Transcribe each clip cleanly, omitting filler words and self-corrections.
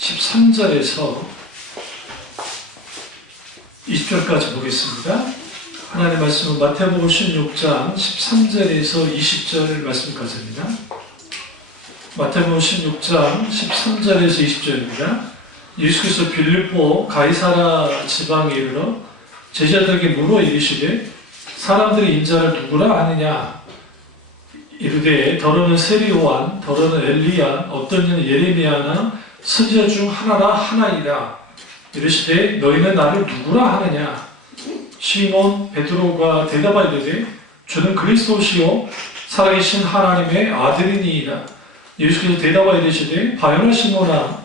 13절에서 20절까지 보겠습니다. 하나님의 말씀은 마태복음 16장 13절에서 20절 말씀까지입니다. 마태복음 16장 13절에서 20절입니다. 예수께서 빌립보 가이사라 지방에 이르러 제자들에게 물어 이르시되 사람들이 인자를 누구라 하느냐 이르되 더러는 세리요한 더러는 엘리야 어떤 이는 예레미야나 선지자 중 하나라 하나이다. 이르시되 너희는 나를 누구라 하느냐 시몬 베드로가 대답하여 이르되 주는 그리스도시요 살아계신 하나님의 아들이니이다. 예수께서 대답하여 이르시되 바요나 시몬아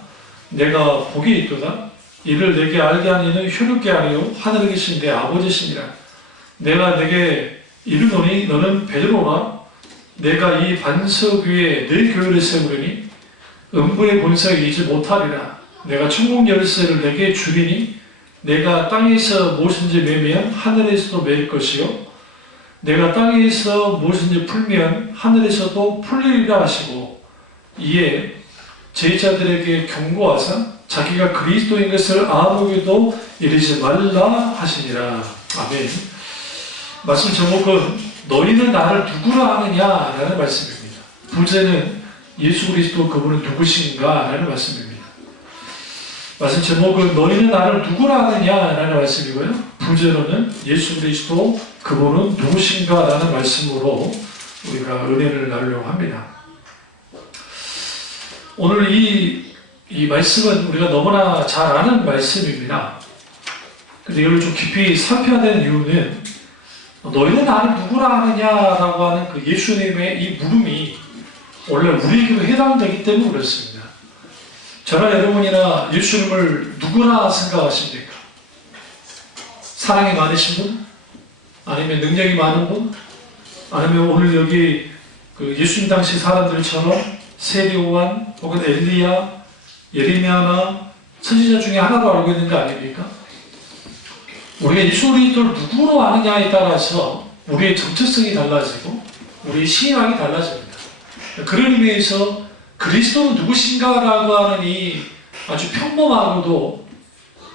내가 복이 있도다. 이를 내게 알게 한 이는 혈육이 아니요 하늘에 계신 내 아버지시니라. 내가 내게 이르노니 너는 베드로라. 내가 이 반석 위에 내 교회를 세우리니 음부의 본성에 이지 못하리라. 내가 천국 열쇠를 내게 주리니 내가 땅에서 무엇인지 매면 하늘에서도 매일 것이요 내가 땅에서 무엇인지 풀면 하늘에서도 풀리리라 하시고 이에 제자들에게 경고하사 자기가 그리스도인 것을 아무에게도 이르지 말라 하시니라. 아멘. 말씀 제목은 너희는 나를 누구라 하느냐 라는 말씀입니다. 부제는 예수 그리스도 그분은 누구신가 라는 말씀입니다. 말씀 제목은 너희는 나를 누구라 하느냐 라는 말씀이고요. 부제로는 예수 그리스도 그분은 누구신가 라는 말씀으로 우리가 은혜를 나누려고 합니다. 오늘 이 말씀은 우리가 너무나 잘 아는 말씀입니다. 근데 이걸 좀 깊이 살펴야 되는 이유는 너희는 나를 누구라 하느냐라고 하는 그 예수님의 이 물음이 원래 우리에게도 해당되기 때문에 그렇습니다. 저나 여러분이나 예수님을 누구라 생각하십니까? 사랑이 많으신 분? 아니면 능력이 많은 분? 아니면 오늘 여기 그 예수님 당시 사람들처럼 세리요한 혹은 엘리야, 예레미야나 선지자 중에 하나로 알고 있는 거 아닙니까? 우리가 예수 그리스도를 누구로 아느냐에 따라서 우리의 정체성이 달라지고 우리의 신앙이 달라집니다. 그런 의미에서 그리스도는 누구신가라고 하는 이 아주 평범하고도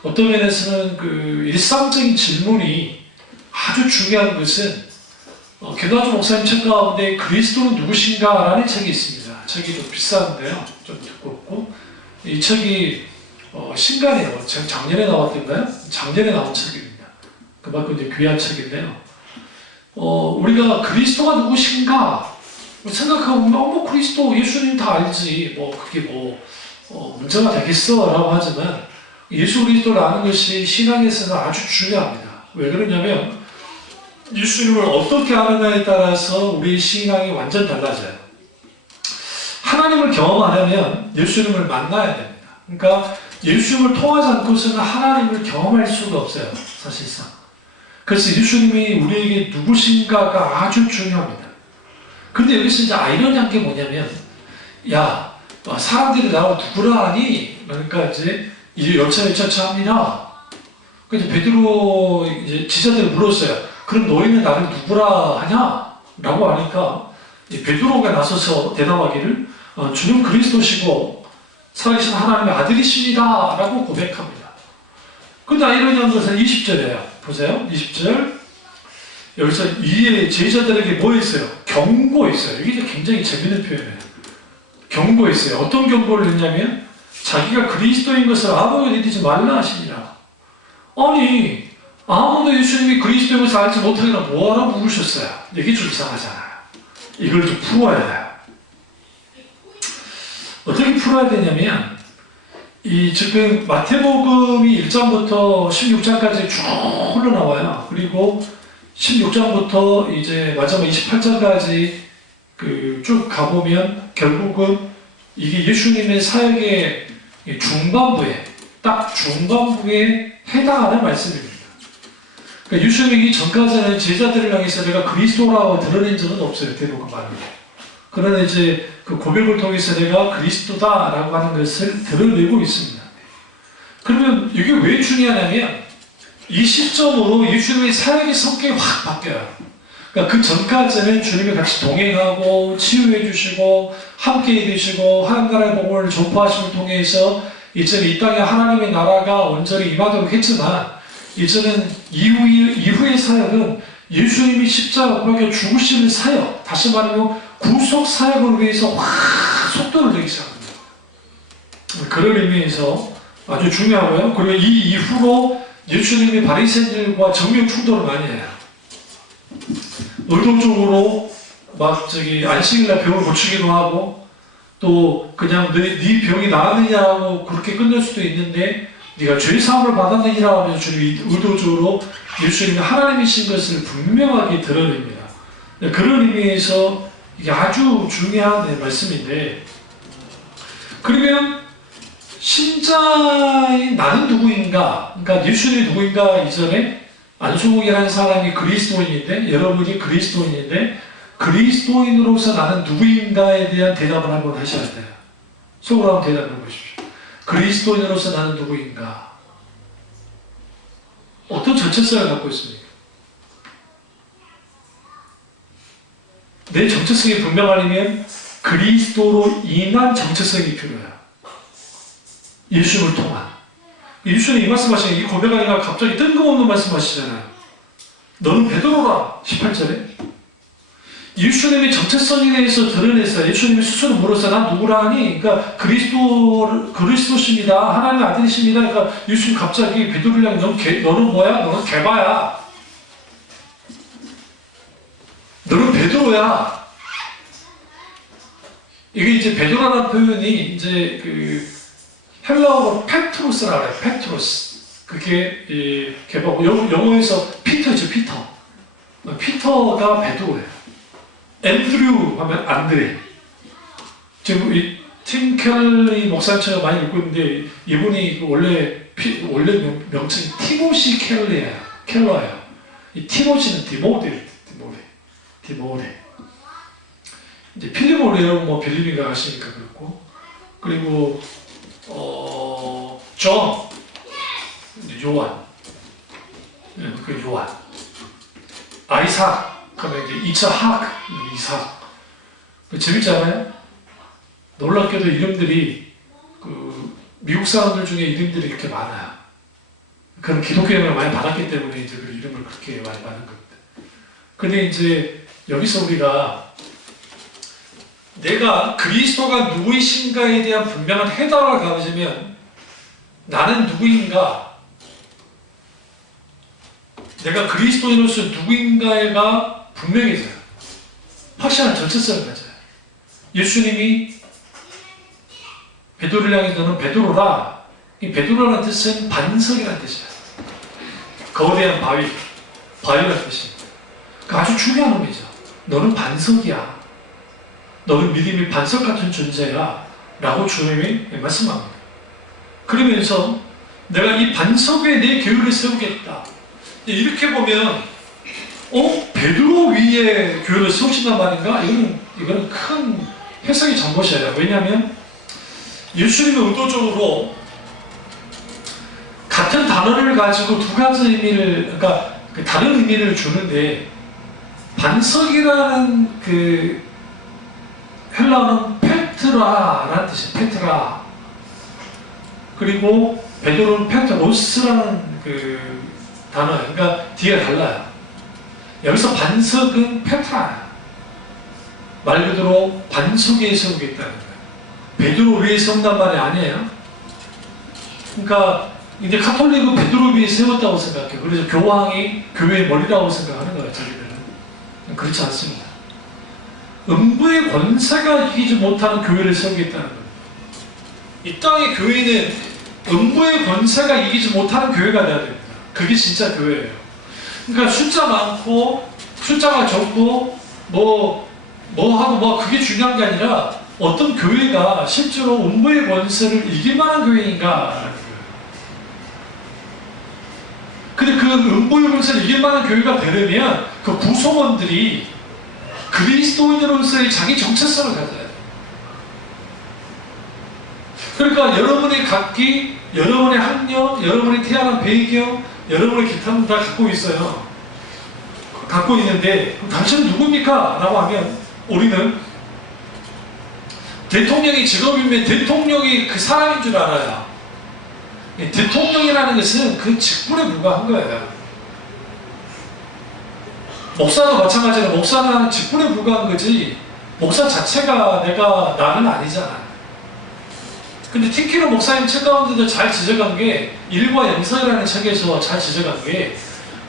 어떤 면에서는 그 일상적인 질문이 아주 중요한 것은 김나주 목사님 책 가운데 그리스도는 누구신가라는 책이 있습니다. 책이 좀 비싼데요. 좀 두껍고 이 책이 신간이에요. 작년에 나왔던가요? 작년에 나온 책입니다. 그만큼 이제 귀한 책인데요. 우리가 그리스도가 누구신가 생각하면 뭐 그리스도 예수님 다 알지 그게 문제가 되겠어 라고 하지만 예수 그리스도를 아는 것이 신앙에서는 아주 중요합니다. 왜 그러냐면 예수님을 어떻게 아느냐에 따라서 우리 신앙이 완전 달라져요. 하나님을 경험하려면 예수님을 만나야 됩니다. 그러니까 예수님을 통하지 않고서는 하나님을 경험할 수가 없어요. 사실상. 그래서 예수님이 우리에게 누구신가가 아주 중요합니다. 근데 여기서 이제 아이러니한 게 뭐냐면 야 사람들이 나를 누구라 하니? 그러니까 이제 여차여차합니다. 그래서 베드로 이제 지자들이 물었어요. 그럼 너희는 나를 누구라 하냐? 라고 하니까 베드로가 나서서 대답하기를 주는 그리스도시고 살아계신 하나님의 아들이십니다 라고 고백합니다. 근데 아이러니한 것은 20절이에요. 보세요. 20절 여기서 이에 제자들에게 뭐 했어요? 경고했어요. 이게 굉장히 재밌는 표현이에요. 경고했어요. 어떤 경고를 했냐면 자기가 그리스도인 것을 아무에게 이르지 말라 하시니라. 아니 아무도 예수님이 그리스도인 것을 알지 못하기나 뭐하라고 물으셨어요? 이게 좀 이상하잖아요. 이걸 좀 풀어야 돼요. 어떻게 풀어야 되냐면 지금 마태복음이 1장부터 16장까지 쭉 흘러나와요. 그리고 16장부터 이제 마지막 28장까지 쭉 가보면 결국은 이게 예수님의 사역의 중반부에 딱 중반부에 해당하는 말씀입니다. 그러니까 예수님이 이 전까지는 제자들을 향해서 내가 그리스도라고 드러낸 적은 없어요. 대놓고 말합니다. 그러나 이제 그 고백을 통해서 내가 그리스도다라고 하는 것을 드러내고 있습니다. 그러면 이게 왜 중요하냐면 이 시점으로 예수님의 사역의 성격이 확 바뀌어요. 그러니까 그 전까지는 주님이 같이 동행하고 치유해 주시고 함께 해주시고 하나님 나라의 복음을 전파하심을 통해서 이제는 이 땅에 하나님의 나라가 온전히 임하도록 했지만 이제는 이후의 사역은 예수님이 십자가 못 박혀 죽으시는 사역, 다시 말하면 구속 사역을 위해서 확 속도를 내기 시작합니다. 그런 의미에서 아주 중요하고요. 그리고 이 이후로 예수님이 바리새인들과 정면 충돌을 많이 해요. 의도적으로 막 안식일날 병을 고치기도 하고 또 그냥 네 병이 나았느냐고 그렇게 끝낼 수도 있는데 네가 죄사함을 받았느니라 하면서 주님이 의도적으로 예수님이 하나님이신 것을 분명하게 드러냅니다. 그런 의미에서 이게 아주 중요한 말씀인데, 그러면 신자인 나는 누구인가? 그러니까 예수님이 누구인가 이전에 안수국이라는 사람이 그리스도인인데, 여러분이 그리스도인인데 그리스도인으로서 나는 누구인가에 대한 대답을 한번 하셔야 돼요. 속으로 한번 대답해 보십시오. 그리스도인으로서 나는 누구인가? 어떤 정체성을 갖고 있습니까? 내 정체성이 분명하려면 그리스도로 인한 정체성이 필요해요. 예수님을 통한. 예수님이 이 말씀하시는 이 고백하니까 갑자기 뜬금없는 말씀하시잖아요. 너는 베드로라. 18절에 예수님의 정체성에 대해서 드러냈어요. 예수님이 스스로 물었어요. 난 누구라 하니? 그러니까 그리스도십니다. 하나님의 아들이십니다. 그러니까 예수님 갑자기 베드로를 향해 너는 뭐야? 너는 개바야. 너는 베드로야. 이게 이제 베드로라는 표현이 이제 헬라어로 페트로스라 그래요. 페트로스. 그게 개바고 영어에서 피터죠. 피터가 베드로예요. 앤드류 하면 안드레. 지금 팀 켈리 목사님처럼 많이 읽고 있는데 이분이 원래 명칭이 티모시 켈러예요. 이 티모시는 디모데. 이제 필리몬 여러분 뭐 빌리빈가 하시니까 그렇고, 그리고 존, 요한, 그 요한, 아이삭. 그러면 이제 이삭. 재밌지 않아요? 놀랍게도 이름들이 미국 사람들 중에 이름들이 이렇게 많아요. 그런 기독교 영향을 많이 받았기 때문에 이제 그 이름을 그렇게 많이 받은 겁니다. 근데 이제 여기서 우리가 내가 그리스도가 누구이신가에 대한 분명한 해답을 가지면 나는 누구인가? 내가 그리스도인으로서 누구인가가 분명해져요. 확실한 정체성을 가져요. 예수님이 베드로를 향해 너는 베드로라. 이 베드로라는 뜻은 반석이라는 뜻이에요. 거대한 바위라는 뜻입니다. 아주 중요한 의미죠. 너는 반석이야. 너는 믿음의 반석 같은 존재야. 라고 주님이 말씀합니다. 그러면서 내가 이 반석 위에 내 교회를 세우겠다. 이렇게 보면 베드로 위에 교회를 세우신단 말인가? 이거는 큰 해석이 잘못이에요. 왜냐하면 예수님은 의도적으로 같은 단어를 가지고 두 가지 의미를, 그러니까 다른 의미를 주는데, 반석이라는 헬라어는 페트라라는 뜻이에요. 페트라. 그리고 베드로는 페트로스라는 단어예요. 그러니까 뒤가 달라요. 여기서 반석은 페트라예요. 말 그대로 반석 위에 세우겠다는 거예요. 베드로 위에 세운단 말이 아니에요. 그러니까 이제 카톨릭은 베드로 위에 세웠다고 생각해요. 그래서 교황이 교회의 머리라고 생각하는 거예요. 자기들은. 그렇지 않습니다. 음부의 권세가 이기지 못하는 교회를 세우겠다는 거예요. 이 땅의 교회는 음부의 권세가 이기지 못하는 교회가 돼야 됩니다. 그게 진짜 교회예요. 그러니까 숫자 많고 숫자가 적고 그게 중요한 게 아니라 어떤 교회가 실제로 음부의 권세를 이길 만한 교회인가라는 거예요. 근데 그 음부의 권세를 이길 만한 교회가 되려면 그 구성원들이 그리스도인으로서의 자기 정체성을 가져야 돼요. 그러니까 여러분의 각기, 여러분의 학력, 여러분의 태어난 배경, 여러분의 기타는 다 갖고 있어요. 갖고 있는데 그럼 당신은 누굽니까? 라고 하면 우리는 대통령이 직업이면 대통령이 그 사람인 줄 알아요. 대통령이라는 것은 그 직분에 불과한 거예요. 목사도 마찬가지로 목사는 직분에 불과한 거지 목사 자체가 나는 아니잖아. 근데 티키로 목사님 책 가운데도 잘 지적한 게 일과 영성이라는 책에서 잘 지적한 게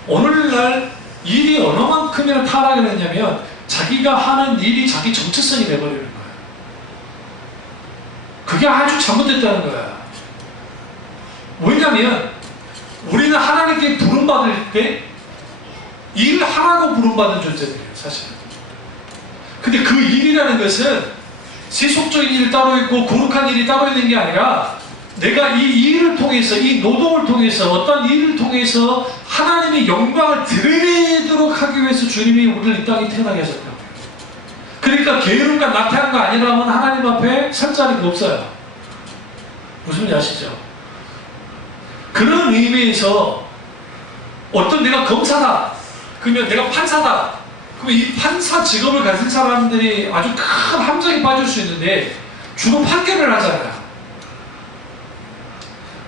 오늘날 일이 어느 만큼이나 타락을 했냐면 자기가 하는 일이 자기 정체성이 돼버리는 거야. 그게 아주 잘못됐다는 거야. 왜냐면 우리는 하나님께 부름받을 때 일을 하라고 부름받은 존재들이에요, 사실은. 근데 그 일이라는 것은 세속적인 일이 따로 있고 거룩한 일이 따로 있는 게 아니라 내가 이 일을 통해서, 이 노동을 통해서, 어떤 일을 통해서 하나님의 영광을 드러내도록 하기 위해서 주님이 우리를 이 땅에 태어나게 하셨다고요. 그러니까 게으름과 나태한 거 아니라면 하나님 앞에 설 자리가 없어요. 무슨 말인지 아시죠? 그런 의미에서 어떤 내가 검사다, 그러면 내가 판사다, 그러면 이 판사 직업을 가진 사람들이 아주 큰 함정에 빠질 수 있는데 주로 판결을 하잖아요.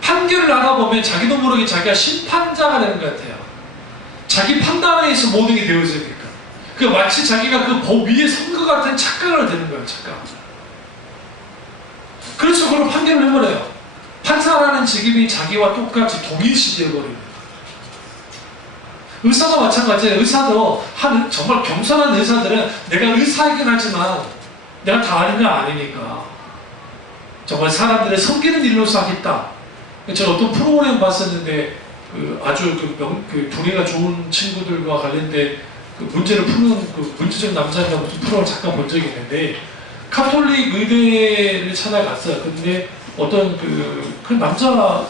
판결을 하다 보면 자기도 모르게 자기가 심판자가 되는 것 같아요. 자기 판단에 의해서 모든 게 되어지니까. 그 마치 자기가 그 법 위에 선 것 같은 착각을 되는 거예요, 착각. 그래서 그걸 판결을 해버려요. 판사라는 직업이 자기와 똑같이 동일시 되어버립니다. 의사도 마찬가지예요. 의사도 정말 겸손한 의사들은 내가 의사이긴 하지만 내가 다 아는 건 아니니까 정말 사람들을 섬기는 일로서 하겠다. 제가 어떤 프로그램 봤었는데 아주 두뇌가 좋은 친구들과 관련된 문제를 푸는 문제적 남자가 무슨 프로를 잠깐 본 적이 있는데 카톨릭 의대를 찾아갔어요. 근데 어떤 그 남자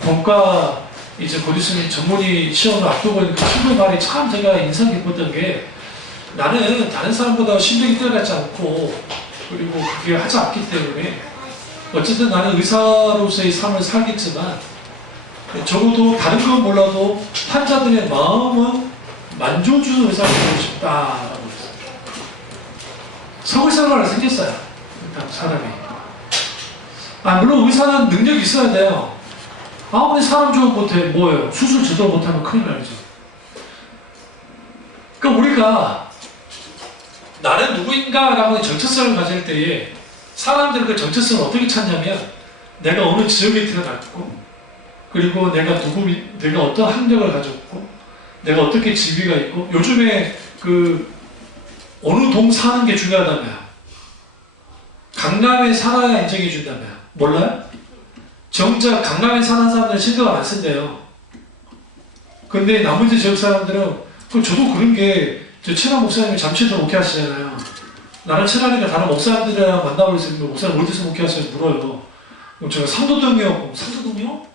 법과 이제 곧 있으면 전문의 시험을 앞두고 있는 그 친구의 말이 참 제가 인상 깊었던 게 나는 다른 사람보다 실력이 뛰어나지 않고 그리고 그게 하지 않기 때문에 어쨌든 나는 의사로서의 삶을 살겠지만 적어도 다른 건 몰라도 환자들의 마음은 만져주는 의사가 되고 싶다라고 했어요. 서울사가 하나 생겼어요. 사람이. 물론 의사는 능력이 있어야 돼요. 아무리 사람 좋은 못해 뭐예요? 수술 제대로 못하면 큰일 나죠. 그러니까 우리가 나는 누구인가 라고 정체성을 가질 때에 사람들은 그 정체성을 어떻게 찾냐면 내가 어느 지역에 태어났고 그리고 내가 어떤 학력을 가졌고 내가 어떻게 지위가 있고 요즘에 어느 동 사는 게 중요하다며 강남에 살아야 인정해 준다며 몰라요? 정작 강남에 사는 사람들은 신경을 안 쓴대요. 근데 나머지 지역 사람들은 저도 그런 게 친한 목사님이 잠실에서 목회하시잖아요. 나는 친하니까 다른 목사님들이랑 만나고 있으면 목사님 어디서 목회하시는지 물어요. 그럼 제가 상도동이요. 상도동이요?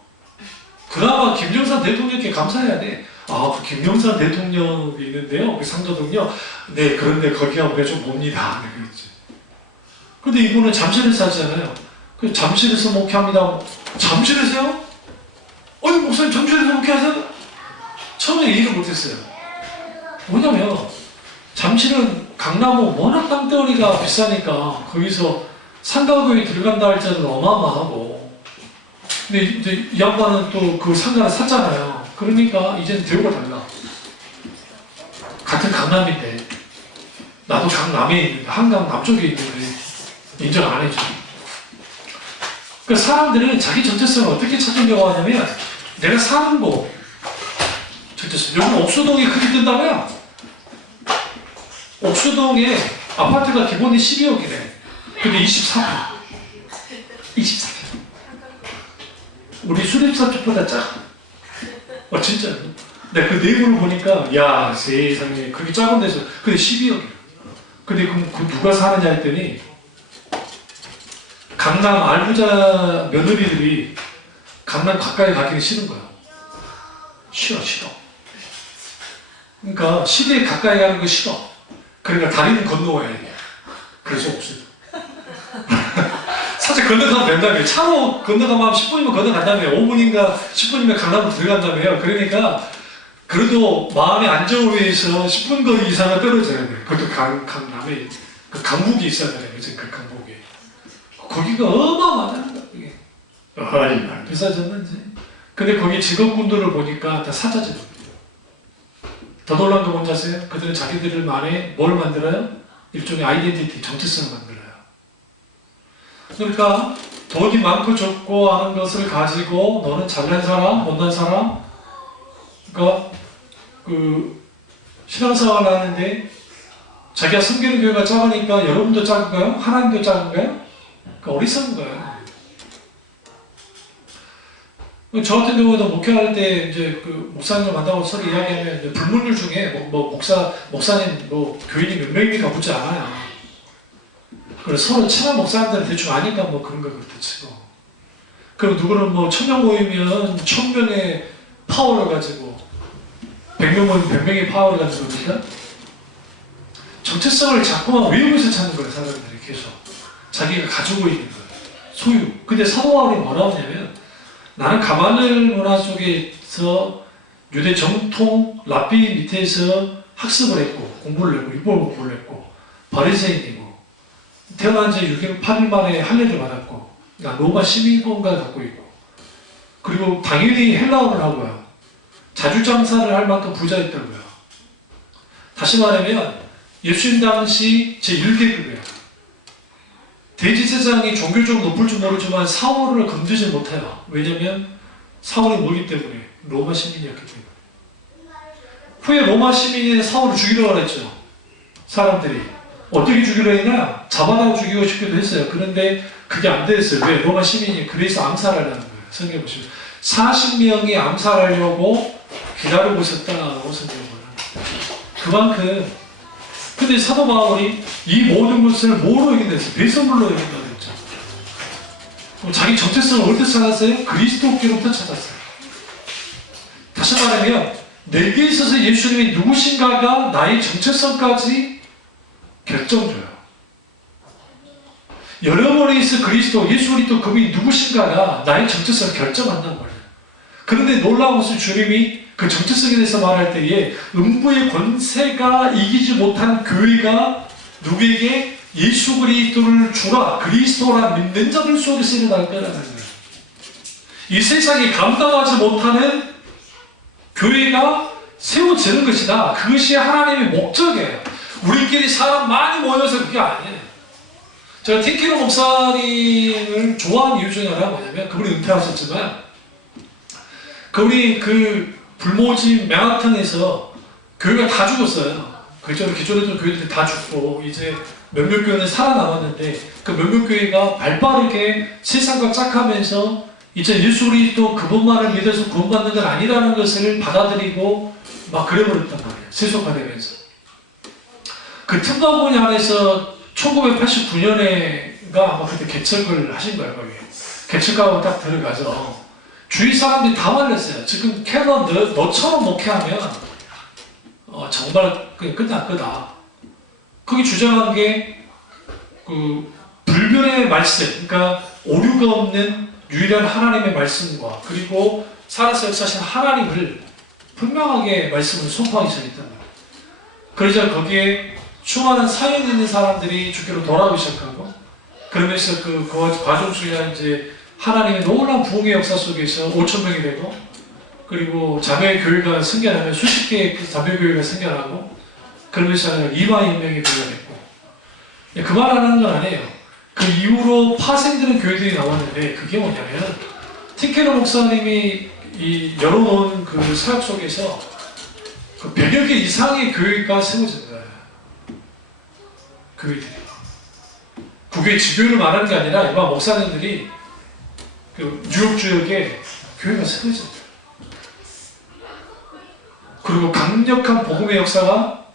그나마 김영삼 대통령께 감사해야 돼. 그 김영삼 대통령이 있는데요. 그 상도동요. 네, 그런데 거기가 우리가 좀 멉니다. 그랬지. 근데 이분은 잠실에서 하잖아요. 그 잠실에서 목회합니다. 잠실에서요? 아니 목사님 잠실에서 목회하세요? 처음에 이해를 못했어요. 뭐냐면 잠실은 강남은 워낙 땅덩어리가 비싸니까 거기서 상가교회 들어간다 할지는 어마어마하고 근데 이제 이 양반은 또 그 상가를 샀잖아요. 그러니까 이제는 대우가 달라. 같은 강남인데 나도 강남에 있는데 한강 남쪽에 있는데 인정 안 해줘. 그러니까 사람들은 자기 정체성을 어떻게 찾으려고 하냐면 내가 사는 곳 정체성. 요즘 옥수동이 크게 뜬다고요? 옥수동에 아파트가 기본이 12억이래. 근데 24평. 24평. 우리 수립사주보다 작아. 진짜. 내가 그 내부를 보니까 야 세상에 그렇게 작은 데서 근데 12억이야. 근데 그 누가 사느냐 했더니 강남 알부자 며느리들이 강남 가까이 가기는 싫은 거야. 싫어. 그러니까 시대에 가까이 가는 거 싫어. 그러니까 다리는 건너와야 돼. 그래서 없어요. 사실 건너가면 된다며. 차로 건너가면 10분이면 건너간다며. 5분인가 10분이면 강남으로 들어간다며요. 그러니까 그래도 마음의 안정을 위해서 10분 거리 이상은 떨어져야 돼. 그것도 강남에 그 강북이 있어야 되네. 그치? 그 강북에. 거기가 어마어마하다는 거야. 얼마나 비싸졌는지. 근데 거기 직업군들을 보니까 다 사자제도예요. 더 놀란 거 뭔지 아세요? 그들은 자기들만의 뭘 만들어요? 일종의 아이덴티티, 정체성을 만들어요. 그러니까 돈이 많고 적고 하는 것을 가지고 너는 잘난 사람, 못난 사람, 그러니까 그 신앙생활을 하는데 자기가 섬기는 교회가 작으니까 여러분도 작은가요? 하나님도 작은가요? 그러니까 어리석은 거예요. 저 같은 경우도 목회할 때 이제 그 목사님을 만나고 서로 이야기하면 이제 불문율 중에 목사님 교인이 몇 명입니까 묻지 않아요. 그래서 서로 친한 목사님들은 대충 아니까 뭐 그런 거 그렇다 치고. 그럼 누구는 뭐 1000명 모이면 1000명의 파워를 가지고 100명 모이면 100명의 파워를 가지고 그러니까 정체성을 자꾸만 외부에서 찾는 거예요. 사람들이 계속 자기가 가지고 있는 거예요. 소유. 근데 사도 바울이 뭐라고 하냐면 나는 가마늘 문화 속에서 유대 정통 랍비 밑에서 학습을 했고 공부를 했고 율법 공부를 했고 바리새인이고 태어난 지 6일 8일 만에 할례를 받았고 그러니까 로마 시민권을 갖고 있고 그리고 당연히 헬라어를 하고요. 자주 장사를 할 만큼 부자였다고요. 다시 말하면 예수님 당시 제1계급이에요. 대제사장이 종교적으로 높을 줄 모르지만 사울을 건드지 못해요. 왜냐면 사울이 뭐기 때문에 로마 시민이었기 때문에. 후에 로마 시민이 사울을 죽이려고 했죠. 사람들이 어떻게 죽이려 했냐? 잡아다가 죽이고 싶기도 했어요. 그런데 그게 안 됐어요. 왜? 로마 시민이 그래서 암살하려는 거예요. 성경 보시면 40명이 암살하려고 기다리고 있었다고 성경을 그만큼. 근데 사도 바울이 이 모든 것을 뭐로 이겨냈어요? 배설물로 이긴다고 했죠. 자기 정체성을 어디서 찾았어요? 그리스도께로부터 찾았어요. 다시 말하면 내게 있어서 예수님이 누구신가가 나의 정체성까지 결정줘요. 여러분에 있어 그리스도, 예수 그리스도 그분이 누구신가가 나의 정체성을 결정한단 말이에요. 그런데 놀라운 것은 주님이 그 정체성에 대해서 말할 때에 음부의 권세가 이기지 못한 교회가 누구에게 예수 그리스도를 주라 그리스도라 믿는 자들 속에서 일어날 거라는 거예요. 이 세상이 감당하지 못하는 교회가 세워지는 것이다. 그것이 하나님의 목적이에요. 우리끼리 사람 많이 모여서 그게 아니에요. 제가 틴케로 목사님을 좋아하는 이유 중에 하나가 뭐냐면 그분이 은퇴하셨지만 그분이 그 불모지 맨하탄에서 교회가 다 죽었어요. 그전에 기존에 교회들이 다 죽고 이제 몇몇 교회는 살아남았는데 그 몇몇 교회가 발빠르게 세상과 짝하면서 이제 예수 그리스도 그분만을 믿어서 구원받는 건 아니라는 것을 받아들이고 막 그래버렸단 말이에요. 세속화되면서. 그 특가본이 안에서 1989년에가 아마 그때 개척을 하신 거예요. 거기. 개척하고 딱 들어가서 주위 사람들이 다 말렸어요. 지금 캐논 너처럼 목회하면 정말 그냥 끝날 거다. 거기 주장한 게 그 불변의 말씀, 그러니까 오류가 없는 유일한 하나님의 말씀과 그리고 살아서 역사하신 하나님을 분명하게 말씀을 선포하기 시작했단 말이에요. 그러자 거기에 수많은 사연 있는 사람들이 주께로 돌아오기 시작하고 그러면서 그 과정 중에 이제 하나님의 놀라운 부흥의 역사 속에서 5,000명이 되고 그리고 자매교회가 생겨나면 수십 개의 자매교회가 생겨나고 그러면서 2만 명이 부여됐고 그 말 하는 건 아니에요. 그 이후로 파생되는 교회들이 나왔는데 그게 뭐냐면 틴케러 목사님이 열어놓은 그 사역 속에서 그 100여 개 이상의 교회가 세워진 거예요. 교회들이. 그게 지교를 말하는 게 아니라 일반 목사님들이 그 뉴욕 지역에 교회가 세워진 거예요. 그리고 강력한 복음의 역사가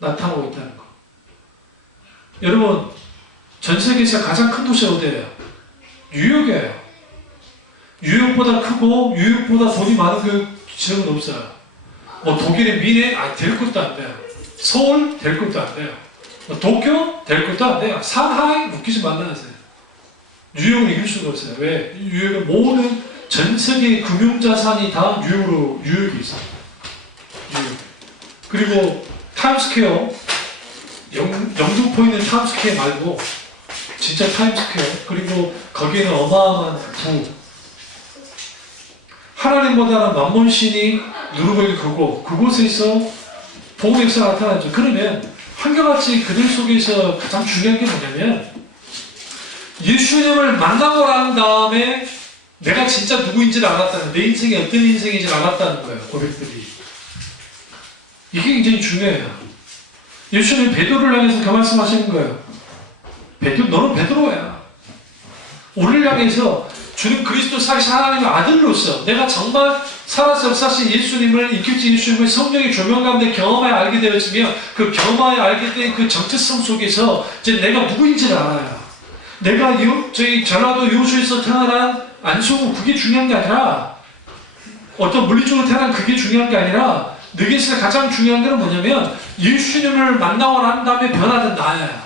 나타나고 있다는 거. 여러분, 전 세계에서 가장 큰 도시 어디예요? 뉴욕이에요. 뉴욕보다 크고 뉴욕보다 돈이 많은 그 지역은 없어요. 뭐 독일의 미네? 될 것도 안 돼요. 서울? 될 것도 안 돼요. 뭐 도쿄? 될 것도 안 돼요. 상하이? 웃기지 말라하세요. 뉴욕을 이길 수가 없어요. 왜? 뉴욕은 모든 전 세계의 금융자산이 다 뉴욕에 있어요. 뉴욕. 그리고 타임스퀘어, 영등포 있는 타임스퀘어 말고 진짜 타임스퀘어, 그리고 거기에는 어마어마한 하나님보다는 만몬신이 누르고 있는 그곳에서 복음의 역사가 나타나죠. 그러면 한결같이 그들 속에서 가장 중요한 게 뭐냐면 예수님을 만나고 난 다음에 내가 진짜 누구인지를 알았다는, 내 인생이 어떤 인생인지를 알았다는 거예요. 고백들이. 이게 굉장히 중요해요. 예수님이 베드로를 향해서 그 말씀하시는 거예요. 베드로, 너는 베드로야. 우리를 향해서 주는 그리스도 살아계신 하나님의 아들로서 내가 정말 살아서 역사하신 예수님을, 인격적인 예수님을 성령의 조명 가운데 경험하여 알게 되어지면 그 경험하여 알게 된 그 정체성 속에서 이제 내가 누구인지를 알아요. 내가 저희 전라도 여수에서 태어난 안성우, 그게 중요한 게 아니라, 어떤 물리적으로 태어난 그게 중요한 게 아니라, 너에게서 가장 중요한 게 뭐냐면 예수님을 만나고 난 다음에 변화된 나야.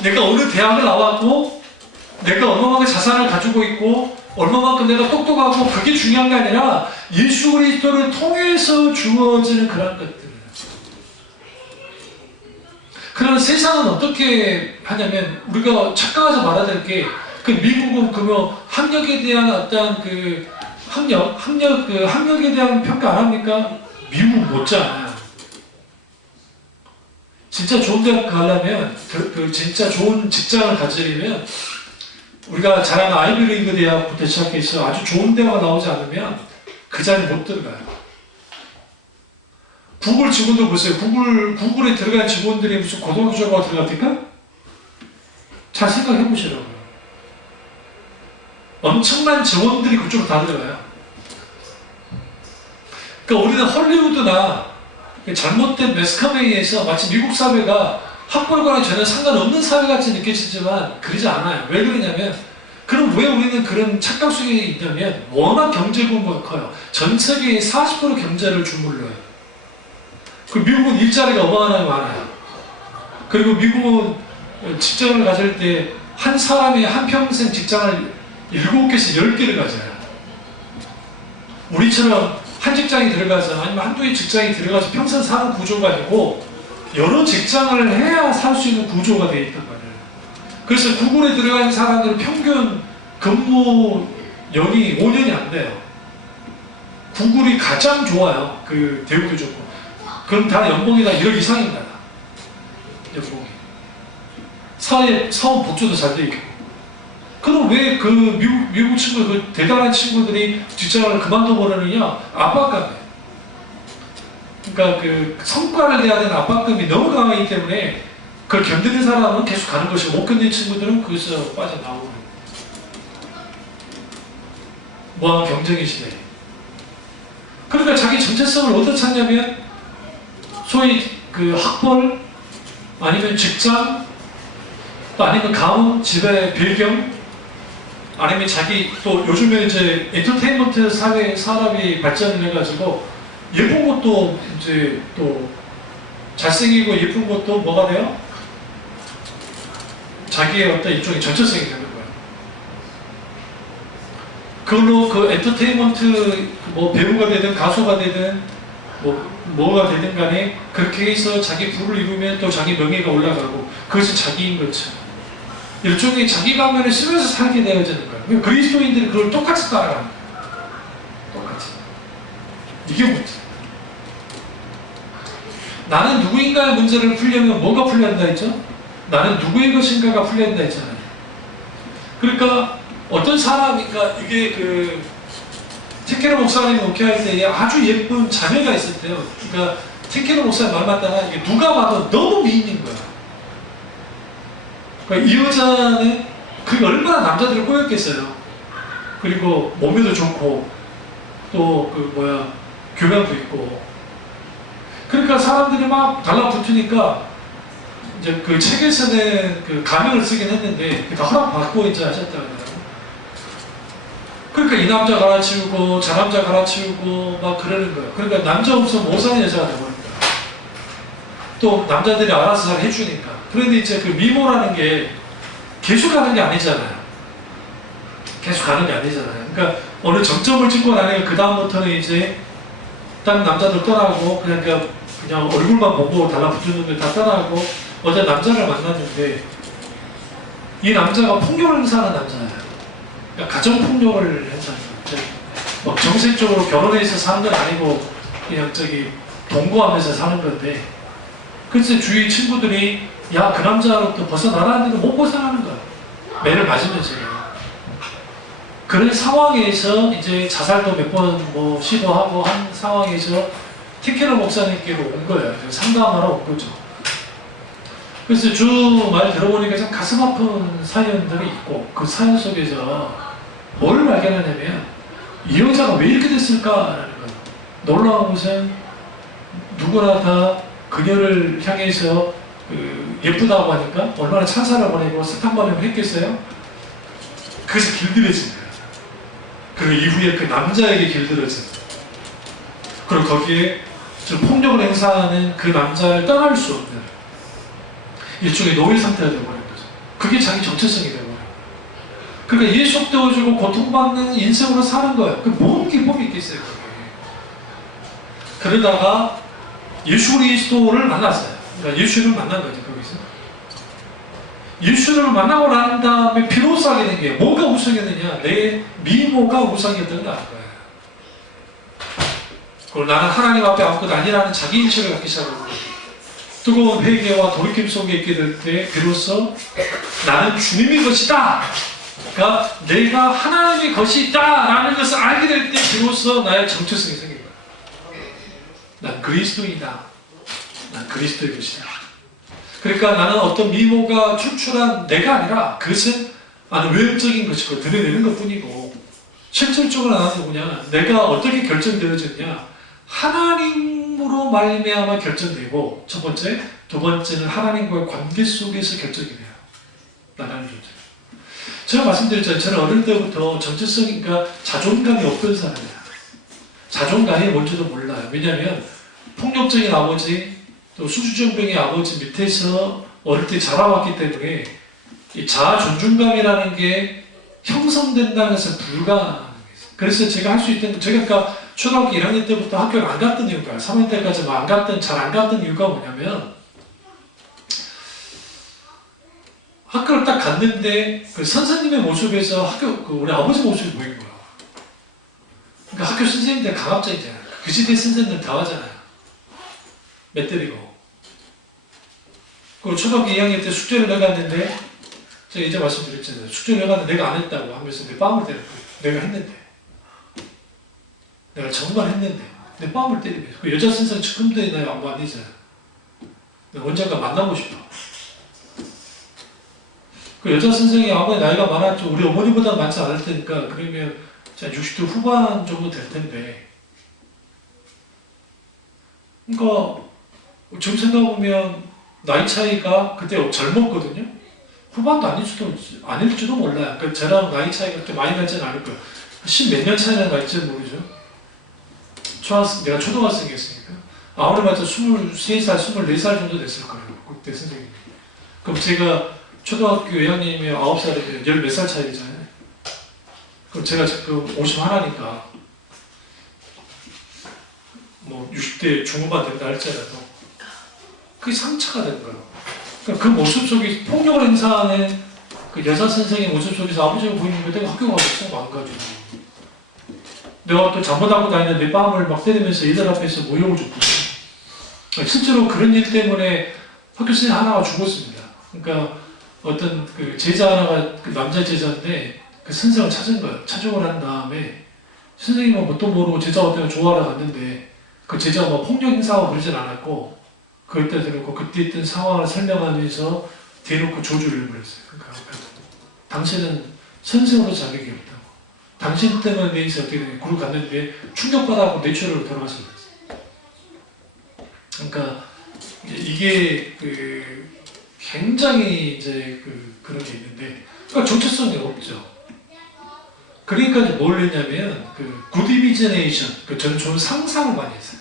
내가 어느 대학을 나왔고 내가 얼마만큼 자산을 가지고 있고 얼마만큼 내가 똑똑하고, 그게 중요한 게 아니라 예수 그리스도를 통해서 주어지는 그런 것들. 그러나 세상은 어떻게 하냐면, 우리가 착각하지 말아야 될 게, 그 미국은 학력에 대한 어떤 그 학력에 대한 평가 안 합니까? 미국 못지않아요. 진짜 좋은 대학 가려면, 진짜 좋은 직장을 가지려면, 우리가 잘 아는 아이비리그 대학부터 시작해서 아주 좋은 대학가 나오지 않으면 그 자리에 못 들어가요. 구글 직원들 보세요. 구글에 들어간 직원들이 무슨 고등학교 졸업하고 들어갑니까? 잘 생각해 보시라고요. 엄청난 직원들이 그쪽으로 다 들어가요. 그러니까 우리는 헐리우드나 잘못된 매스컴에 의해서 마치 미국 사회가 학벌과는 전혀 상관없는 사회같이 느껴지지만 그러지 않아요. 왜 그러냐면, 그럼 왜 우리는 그런 착각 속에 있냐면, 워낙 경제 규모가 커요. 전 세계의 40% 경제를 주물러요. 그 미국은 일자리가 어마어마하게 많아요. 그리고 미국은 직장을 가질 때 한 사람이 한평생 직장을 7개에서 10개를 가져요. 우리처럼 한 직장이 들어가서, 아니면 한두 개 직장이 들어가서 평생 사는 구조가 아니고 여러 직장을 해야 살 수 있는 구조가 되어 있단 말이에요. 그래서 구글에 들어간 사람들은 평균 근무연이 5년이 안 돼요. 구글이 가장 좋아요. 그 대우도 좋고. 그럼 다 연봉이 다 1억 이상입니다. 연봉이. 사업 복지도 잘 돼 있고. 그럼 왜 그 미국 친구, 그 대단한 친구들이 직장을 그만둬 버리느냐? 압박감이에요. 그러니까 그 성과를 내야 되는 압박감이 너무 강하기 때문에 그걸 견디는 사람은 계속 가는 것이고, 못 견디는 친구들은 거기서 빠져나오고. 무한 경쟁의 시대. 그러니까 자기 정체성을 어디서 찾냐면, 소위 그 학벌, 아니면 직장, 또 아니면 가문, 집의 배경, 아니면 자기, 또 요즘에 이제 엔터테인먼트 산업이 발전을 해가지고 예쁜 것도 이제 또 잘생기고 예쁜 것도 뭐가 돼요? 자기의 어떤 일종의 정체성이 되는 거예요. 그걸로 그 엔터테인먼트 뭐 배우가 되든 가수가 되든 뭐가 되든 간에 그렇게 해서 자기 부를 이루면 또 자기 명예가 올라가고, 그것이 자기인 거죠. 일종의 자기 가면을 쓰면서 살게 되어지는 거예요. 그리스도인들이 그걸 똑같이 따라가는 거예요. 똑같이. 이게 문제. 나는 누구인가의 문제를 풀려면 뭐가 풀려야 한다 했죠? 나는 누구의 것인가가 풀려야 한다 했잖아요. 그러니까 어떤 사람인가, 이게 그 틴케러 목사님이 목회할 때에 아주 예쁜 자매가 있을 때요. 그러니까 틴케러 목사님 말 맞다가 이게 누가 봐도 너무 미인인 거야. 그러니까 이 여자는 그게 얼마나 남자들을 꼬였겠어요. 그리고 몸매도 좋고 또 그 교양도 있고. 그러니까 사람들이 막 달라붙으니까 이제 그 책에서는 그 가명을 쓰긴 했는데 다 허락받고 이제 하셨다고 하더라고요. 그러니까 이 남자 갈아치우고 저 남자 갈아치우고 막 그러는 거예요. 그러니까 남자 없으면 못 사는 여자가 되버립니다. 또 남자들이 알아서 잘 해주니까. 그런데 이제 그 미모라는 게 계속 가는 게 아니잖아요. 계속 가는 게 아니잖아요. 그러니까 어느 정점을 찍고 나니까 그 다음부터는 이제 다른 남자들 떠나고 그냥 얼굴만 보고 달라붙는 걸 다 떠나고 어떤 남자를 만났는데 이 남자가 폭력을 행사하는 남자예요. 그러니까 가정폭력을 한다는 거죠. 막 정색적으로 결혼해서 사는 건 아니고 그냥 동거하면서 사는 건데, 그래서 주위 친구들이 야, 그 남자로부터 벗어나라 하는데도 못 벗어나는 거야. 매를 맞으면서요. 그런 상황에서 이제 자살도 몇 번 시도하고 한 상황에서 티케로 목사님께로 온 거예요. 상담하러 온 거죠. 그래서 주 말 들어보니까 참 가슴 아픈 사연들이 있고, 그 사연 속에서 뭘 발견하냐면 이 여자가 왜 이렇게 됐을까라는 거예요. 놀라운 것은 누구나 다 그녀를 향해서 예쁘다고 하니까 얼마나 찬사를 보내고 사탕 보내고 했겠어요? 그래서 길들여진 거예요. 그리고 이후에 그 남자에게 길들여진 거예요. 그리고 거기에 폭력을 행사하는 그 남자를 떠날 수 없는 일종의 노예 상태가 되어버린 거죠. 그게 자기 정체성이 되어버려요. 그러니까 예속되어지고 고통받는 인생으로 사는 거예요. 그 뭔 기쁨이 있겠어요, 그게. 그러다가 예수 그리스도를 만났어요. 그러니까 예수를 만난 거죠, 거기서. 예수를 만나고 난 다음에 비로소 하게 된 게 뭐가 우상이었느냐? 내 미모가 우상이었던 걸 알 거예요. 그리고 나는 하나님 앞에 아무것도 아니라는 자기 인식을 갖기 시작하고, 뜨거운 회개와 돌이킴 속에 있게 될 때 비로소 나는 주님의 것이다. 그러니까 내가 하나님의 것이다 라는 것을 알게 될 때 비로소 나의 정체성이 생긴 거예요. 난 그리스도이다. 난 그리스도의 것이다. 그러니까 나는 어떤 미모가 출출한 내가 아니라 그것은 아주 외적인 것이고 드러내는 것뿐이고, 실질적으로 나는 누구냐? 내가 어떻게 결정되어졌냐? 하나님으로 말미암아 결정되고, 첫 번째, 두 번째는 하나님과의 관계 속에서 결정이 돼요. 나라는 존재. 제가 말씀드렸잖아요. 저는 어릴 때부터 정체성이니까 자존감이 없던 사람이에요. 자존감이 뭔지도 몰라요. 왜냐하면 폭력적인 아버지, 또 수주정병의 아버지 밑에서 어릴 때 자라왔기 때문에 이 자아 존중감이라는 게 형성된다는 것은 불가능한 거예요. 그래서 제가 할 수 있던 건, 제가 그러니까 초등학교 1학년 때부터 학교를 안 갔던 이유가, 3학년 때까지 잘 안 갔던 이유가 뭐냐면, 학교를 딱 갔는데 그 선생님의 모습에서 우리 아버지 모습이 보인 거예요. 그러니까 학교 선생님들 강압적이잖아요. 그 시대 선생님들 다 하잖아요. 몇 때리고. 그리고 초등학교 2학년 때 숙제를 해갔는데, 제가 이제 말씀드렸잖아요. 숙제를 해갔는데 내가 안 했다고 하면서 내 뺨을 때렸고, 내가 했는데. 내가 정말 했는데. 내 뺨을 때리면서. 그 여자 선생 지금도 나의 안보 아니잖아요. 내가 언젠가 만나고 싶어. 그 여자 선생이 아무리 나이가 많았죠. 우리 어머니보다 많지 않을 테니까, 그러면 60대 후반 정도 될 텐데. 그러니까 지금 생각해보면 나이 차이가 그때 젊었거든요. 후반도 아닐지도 몰라요. 그러니까 저랑 나이 차이가 그렇게 많이 나지는 않을 거예요. 10몇 년 차이나 날지 모르죠. 내가 초등학생이었으니까. 아무리 봐도 23살, 24살 정도 됐을 거예요. 그때 선생님이. 그럼 제가 초등학교 2학년이면 9살이면 10몇 살 차이잖아요. 그럼 제가 지금 51이니까 60대 중후반 된다 할지라도 그게 상처가 된 거예요. 그러니까 그 모습 속에 폭력을 행사하는 그 여자 선생의 모습 속에서 아버지가 보이는 거, 내가 학교 가서 망가지고, 내가 또 잘못하고 다니는 내 뺨을 막 때리면서 얘들 앞에서 모욕을 줬거든요. 실제로 그런 일 때문에 학교 선생님 하나가 죽었습니다. 그러니까 어떤 그 제자 하나가, 그 남자 제자인데 그 선생을 찾은 거예요. 찾아오고 난 다음에 선생님은 뭣도 모르고 제자 때문에 조화를 갔는데, 그 제자가 막 폭력 행사하고 그러진 않았고, 그때 대놓고 그때 있던 상황을 설명하면서 대놓고 조주를 벌였어요. 그러니까 당신은 선생으로 자격이 없다고. 당신 때문에 내 인생 어떻게 되냐. 그러고 갔는데 충격받아서 내추럴로 돌아가서 그랬어요. 그러니까 이게 굉장히 이제 그런 게 있는데, 그러니까 정체성이 없죠. 그러니까 뭘 했냐면 굿 이미지네이션, 저는 좋은 상상을 많이 했어요.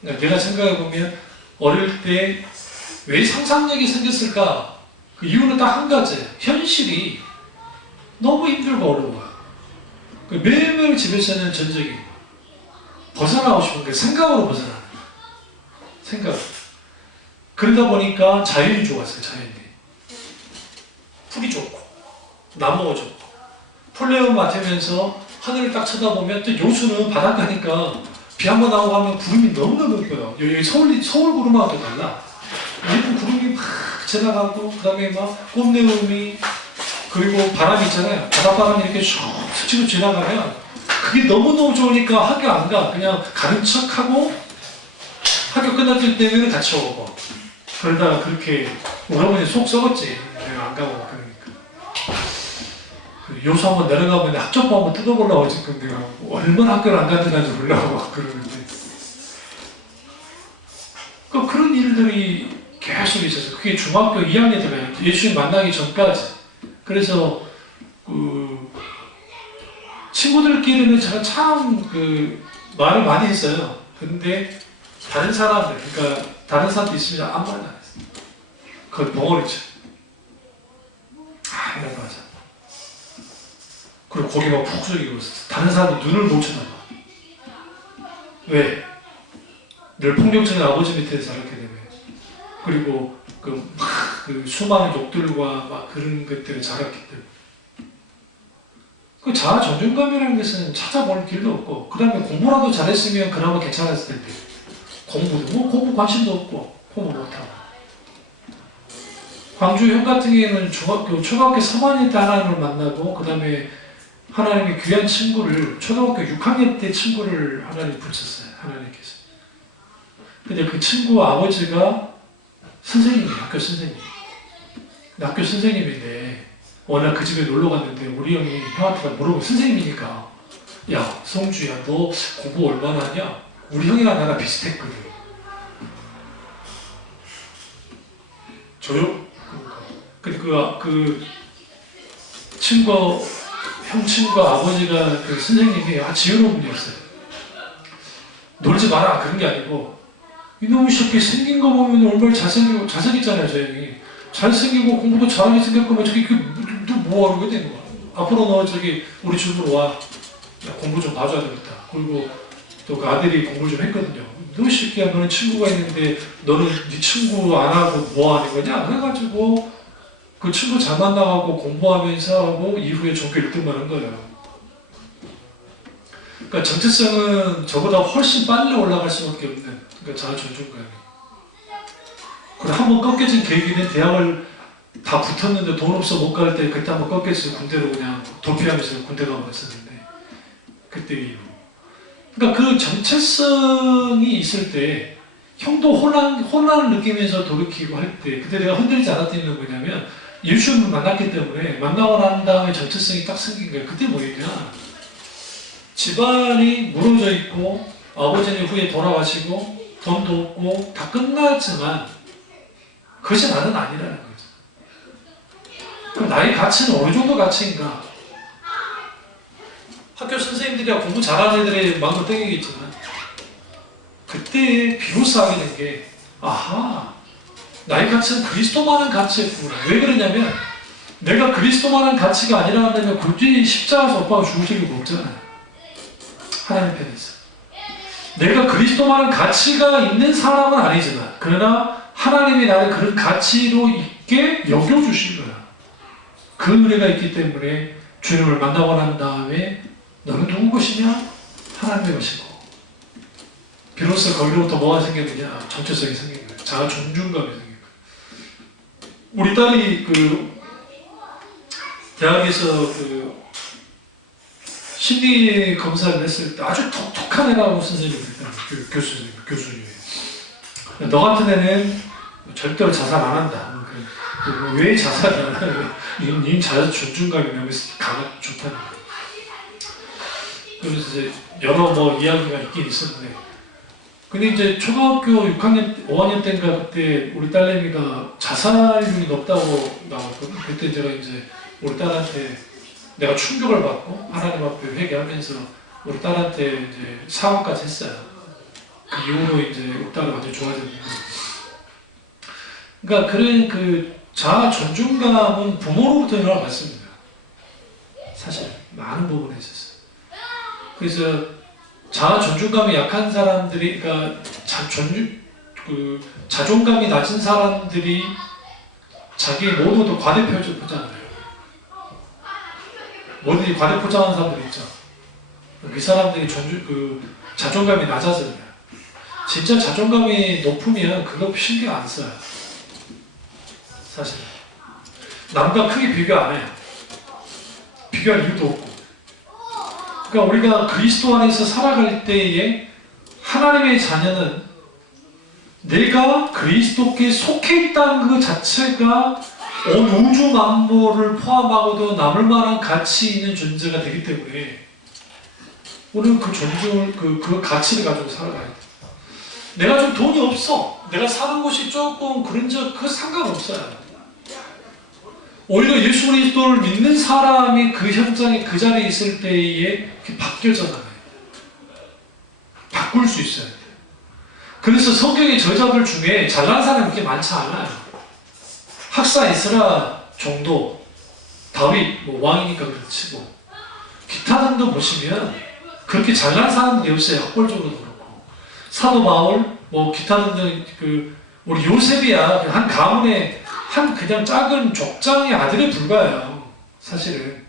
그러니까 내가 생각해보면 어릴 때 왜 상상력이 생겼을까? 그 이유는 딱 한 가지예요. 현실이 너무 힘들고 어려워요. 매일매일 집에서는 전적이 벗어나고 싶은 게 생각으로 벗어나는 거예요. 생각. 그러다 보니까 자연이 좋았어요. 자연이. 풀이 좋고 나무가 좋고 폴레온 맡으면서 하늘을 딱 쳐다보면 또 여수는 바닷가니까 비 한 번 나오고 하면 구름이 너무너무 예뻐요. 여기 서울 구름하고 달라. 예쁜 구름이 막 지나가고 그다음에 막 꽃내음이 그리고 바람이 있잖아요. 바닷바람이 이렇게 쭉 스치고 지나가면 그게 너무너무 좋으니까 학교 안 가. 그냥 가는 척하고 학교 끝났을 때는 같이 오고 그러다가 그렇게 우리 어머니 속 썩었지. 내가 안 가고 그러니까. 요수 한번 내려가면 학점부 한번 뜯어보려고 지금 내가 얼마나 학교를 안 갔는지 몰라고 막 그러는데 그런 일들이 계속 있었어요. 그게 중학교 2학년 때까지 예수님 만나기 전까지. 그래서 그 친구들끼리는 제가 참 그 말을 많이 했어요. 근데 다른 사람들, 그러니까 다른 사람도 있으면 아무 말도 안 했어요. 그걸 벙어리죠. 이런 거 하자. 그리고 고개 막 푹 숙이고 있었어. 다른 사람도 눈을 못 쳐다봐. 왜? 늘 폭력적인 아버지 밑에 자랐기 때문에. 그리고 그 수많은 욕들과 막 그런 것들을 자랐기 때문에. 그 자아 존중감이라는 것은 찾아볼 길도 없고, 그 다음에 공부라도 잘했으면 그나마 괜찮았을 텐데, 공부 관심도 없고, 공부 못하고. 광주 형 같은 경우에는 초등학교 3학년 때 하나님을 만나고, 그 다음에 하나님의 귀한 친구를, 초등학교 6학년 때 친구를 하나님 붙였어요. 하나님께서. 근데 그 친구 아버지가 선생님이에요. 학교 선생님. 학교 선생님인데, 워낙 그 집에 놀러 갔는데 우리 형이 형한테 물어보고 선생님이니까 야 성주야 너 공부 얼마나 하냐? 우리 형이랑 나랑 비슷했거든. 저요? 근데 그 친구 형 친구 아버지가 그 선생님이 지혜로운 분이었어요. 놀지 마라 그런 게 아니고 이놈의 새끼 생긴 거 보면 얼마나 잘생겼잖아요 저 형이. 잘생기고 공부도 잘하게 생겼고 저기 너 뭐하러 되는 거야? 앞으로 너 저기 우리 집으로 와. 야, 공부 좀 봐줘야 되겠다. 그리고 또 그 아들이 공부를 좀 했거든요. 너 새끼야 너는 친구가 있는데 너는 네 친구 안 하고 뭐 하는 거냐? 그래가지고 그 친구 잘 만나고 공부하면서 하고 이후에 전교 1등만 한 거예요. 그러니까 정체성은 저보다 훨씬 빨리 올라갈 수밖에 없는 그러니까 자아 존중감이. 그리고 한번 꺾여진 계기는 대학을 다 붙었는데 돈 없어 못 갈 때 그때 한번 꺾였어요. 군대로 그냥 도피하면서 군대 가버렸었는데 그때 이후. 그러니까 그 정체성이 있을 때 형도 혼란을 느끼면서 돌이키고 할 때 그때 내가 흔들리지 않았던 이유는 뭐냐면 예수님을 만났기 때문에 만나고 난 다음에 정체성이 딱 생긴 거예요. 그때 뭐였냐? 집안이 무너져 있고 아버지는 후에 돌아가시고 돈도 없고 다 끝났지만 그것이 나는 아니라는 거죠. 그럼 나의 가치는 어느 정도 가치인가? 학교 선생님들이야 공부 잘하는 애들의 마음을 땡기겠지만 그때 비로소 하게 된 게 아하 나의 가치는 그리스도만한 가치였구나. 왜 그러냐면 내가 그리스도만한 가치가 아니라 한다면 굳이 십자가에서 오빠가 죽을 적이 없잖아요. 하나님 편에서 내가 그리스도만한 가치가 있는 사람은 아니지만 그러나 하나님이 나를 그런 가치로 있게 여겨주신 거야. 그 은혜가 있기 때문에 주님을 만나고 난 다음에 너는 누구 것이냐? 하나님의 것이고 비로소 거기로부터 뭐가 생겼느냐? 정체성이 생긴 거야. 자아 존중감이 생긴 거야. 우리 딸이 그 대학에서 그 심리 검사를 했을 때 아주 독특한 애라고 선생님이 그랬다. 그 교수님이. 너 같은 애는 절대로 자살 안 한다. 왜 자살을 안 하냐? 이 자아 존중감이 너무 좋다는 거야. 그래서 이제 여러 이야기가 있긴 있었는데 근데 이제 초등학교 6학년, 5학년 때인가 그때 우리 딸내미가 자살률이 높다고 나왔거든. 그때 제가 이제 우리 딸한테 내가 충격을 받고 하나님 앞에 회개하면서 우리 딸한테 이제 사과까지 했어요. 그 이후로 이제 우리 딸이 완전 좋아졌는데 그러니까 그런 그 자아 존중감은 부모로부터 영향을 받습니다. 사실 많은 부분에 있어서. 그래서 자아 존중감이 약한 사람들이, 그러니까 자존감이 낮은 사람들이 자기의 모두도 과대표적이잖아요. 뭐든지 과대포장하는 사람들 있죠. 그 사람들이 자존감이 낮아져요. 진짜 자존감이 높으면 그거 신경 안 써요. 사실 남과 크게 비교 안 해요. 비교할 이유도 없고. 그러니까 우리가 그리스도 안에서 살아갈 때에 하나님의 자녀는 내가 그리스도께 속해 있다는 그 자체가 온 우주 만물을 포함하고도 남을 만한 가치 있는 존재가 되기 때문에 우리는 그 존중을, 그 가치를 가지고 살아가야 돼. 내가 좀 돈이 없어. 내가 사는 곳이 조금 그거 상관없어요. 오히려 예수 그리스도를 믿는 사람이 그 현장에 그 자리에 있을 때에 바뀌어져나가요. 바꿀 수 있어요. 그래서 성경의 저자들 중에 잘난 사람이 그렇게 많지 않아요. 학사 에스라 정도, 다윗 왕이니까 그렇지 기타 등등 보시면 그렇게 잘난 사람들이 없어요. 학벌적으로도 그렇고. 사도 바울, 기타 등등 우리 요셉이야 한 가문의 그냥 작은 족장의 아들에 불과해요. 사실은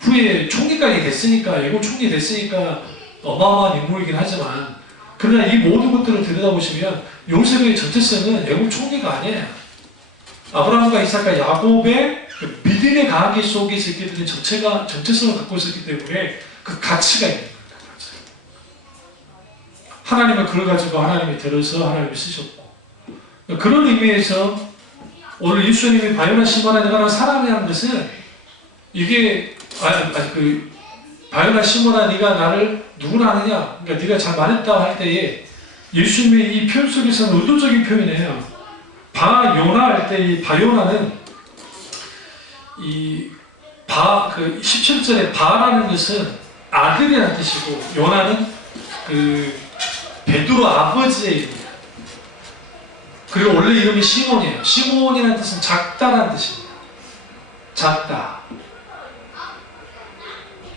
후에 총리까지 됐으니까, 예고 총리 됐으니까 어마어마한 인물이긴 하지만, 그러나 이 모든 것들을 들여다보시면 요셉의 정체성은 예고 총리가 아니에요. 아브라함과 이삭과 야곱의 믿음의 강하기 속에 있기 때문에 정체성을 갖고 있었기 때문에 그 가치가 있는 거예요. 하나님은 그걸 가지고 하나님이 들어서 하나님이 쓰셨고, 그런 의미에서 오늘 예수님이 바요나 시모나 내가 사랑하는 것은 이게 바요나 시모나 네가 나를 누구나 아느냐, 그러니까 네가 잘 말했다 할 때에 예수님의 이 표현 속에서는 의도적인 표현이에요. 바요나 할 때 이 바요나는 17절에 바라는 것은 아들이라는 뜻이고, 요나는 베드로 아버지의 이름이에요. 그리고 원래 이름이 시몬이에요. 시몬이라는 뜻은 작다라는 뜻입니다. 작다.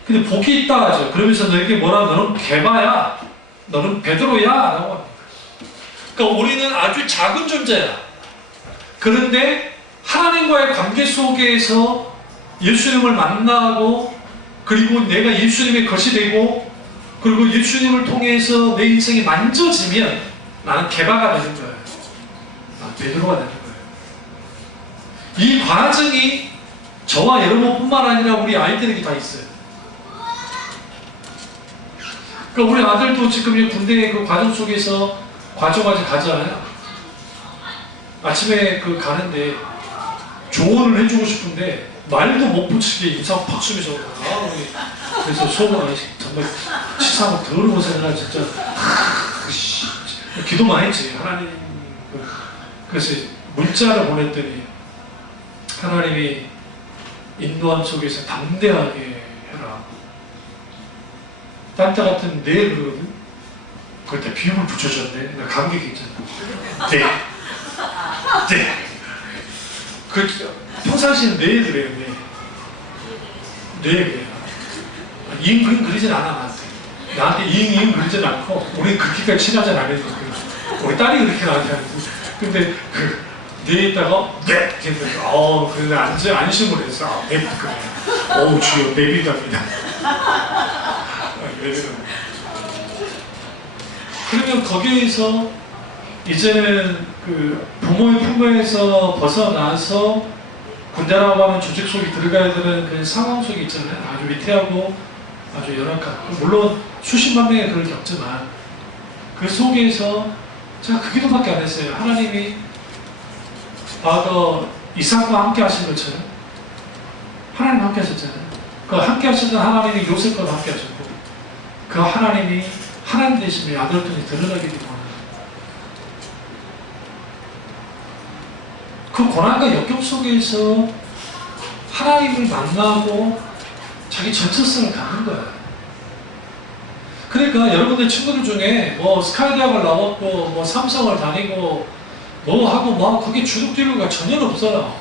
근데 복이 있다 하죠. 그러면서 너에게 너는 개바야, 너는 베드로야 라고 합니다. 그러니까 우리는 아주 작은 존재야. 그런데 하나님과의 관계 속에서 예수님을 만나고, 그리고 내가 예수님의 것이 되고, 그리고 예수님을 통해서 내 인생이 만져지면 나는 개바가 되는 거예요. 베드로가 되는 거예요. 이 과정이 저와 여러분뿐만 아니라 우리 아이들에게 다 있어요. 그러니까 우리 아들도 지금 군대 그 과정 속에서 과정까지 가잖아요. 아침에 가는데 조언을 해주고 싶은데 말도 못 붙이게 인상 팍 쓰면서 그래서 속으로 정말 치사하고 더러운 생각을 진짜 기도 많이 했지. 하나님, 그래서 문자를 보냈더니 하나님이 인도함 속에서 담대하게 해라. 딴 때 같은 네 그러거든. 그때 비음을 붙여줬네. 나 감격이 있잖아. 네. 평상시에는 네 그래요. 네 그래요. 잉 그리진 않아. 나한테 잉 그리진 않고, 우리 그렇게까지 친하진 않으니까. 우리 딸이 그렇게 나한테 하는데. 근데 네 있다가 네! 그런데 안심을 했어. 네, 그래. 어우 주여, 내비갑니다. 그러면 거기에서 이제는 부모의 품에서 벗어나서 군대라고 하는 조직 속에 들어가야 되는 그 상황 속에 있잖아요. 아주 위태하고 아주 열악한, 물론 수십만 명의 그걸 겪지만 그 속에서 제가 그 기도밖에 안 했어요. 하나님이 이삭과 함께 하신 것처럼 하나님 함께 하셨잖아요. 그 함께 하셨던 하나님이 요셉과 함께 하셨고, 그 하나님이 하나님 되심의 아들 통해 드러나게 되고, 그 고난과 역경 속에서 하나님을 만나고 자기 정체성을 갖는 거예요. 그러니까 여러분들 친구들 중에 스카이대학을 나왔고 삼성을 다니고 하고 그게 주눅들고가 전혀 없어요.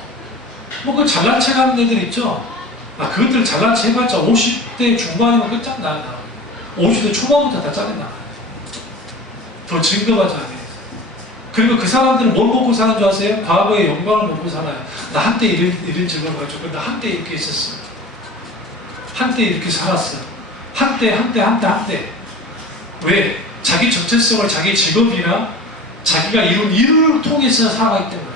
그 잘난 체 하는 애들 있죠? 그것들 잘난 체 해봤자 50대 중반이면 끝장나. 50대 초반부터 다 짜증나. 더 증거하지 않아요. 그리고 그 사람들은 뭘 먹고 사는 줄 아세요? 과거의 영광을 먹고 살아요. 나 한때 이런 즐거움 가지고, 나 한때 이렇게 있었어. 한때 이렇게 살았어요. 한때. 왜? 자기 정체성을 자기 직업이나 자기가 이룬 일을 통해서 살아가기 때문에.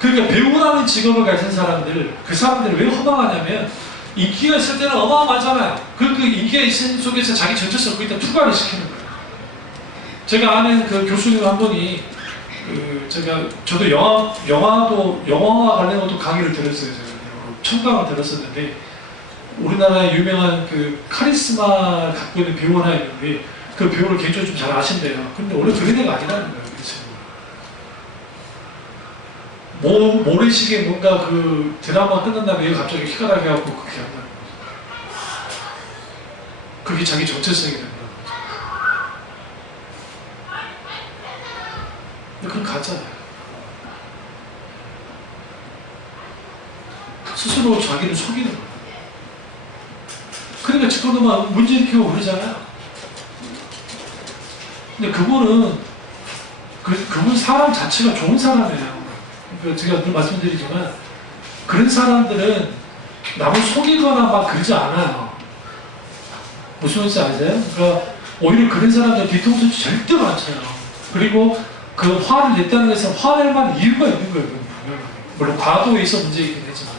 그러니까 배우라는 직업을 가진 사람들, 그 사람들을 왜 허망하냐면 인기가 있을 때는 어마어마하잖아요. 그 인기가 있는 속에서 자기 정체성을 거기다 투과를 시키는 거예요. 제가 아는 그 교수님 한 분이 저도 영화와 관련 것도 강의를 들었어요. 제가 청강을 들었었는데 우리나라의 유명한 그 카리스마 갖고 있는 배우 하나 있는데 그 배우를 개인적으로 좀 잘 아신대요. 근데 원래 그런 애가 아니라는 거예요. 모래시계 뭔가 그 드라마 끝난 다음에 갑자기 키가 나게 하고 그렇게 한다는 거죠. 그게 자기 정체성이 된다는 거죠. 근데 그건 가짜예요. 스스로 자기를 속이는 거예요. 그러니까 지금도 막 문제 일으키고 그러잖아요. 근데 그분 사람 자체가 좋은 사람이에요. 그러니까 제가 늘 말씀드리지만 그런 사람들은 남을 속이거나 막 그러지 않아요. 무슨 말인지 아세요? 그러니까 오히려 그런 사람들 뒤통수 절대 많잖아요. 그리고 그 화를 냈다는 것은 화낼 만한 이유가 있는 거예요. 물론 과도에 있어 문제이긴 하지만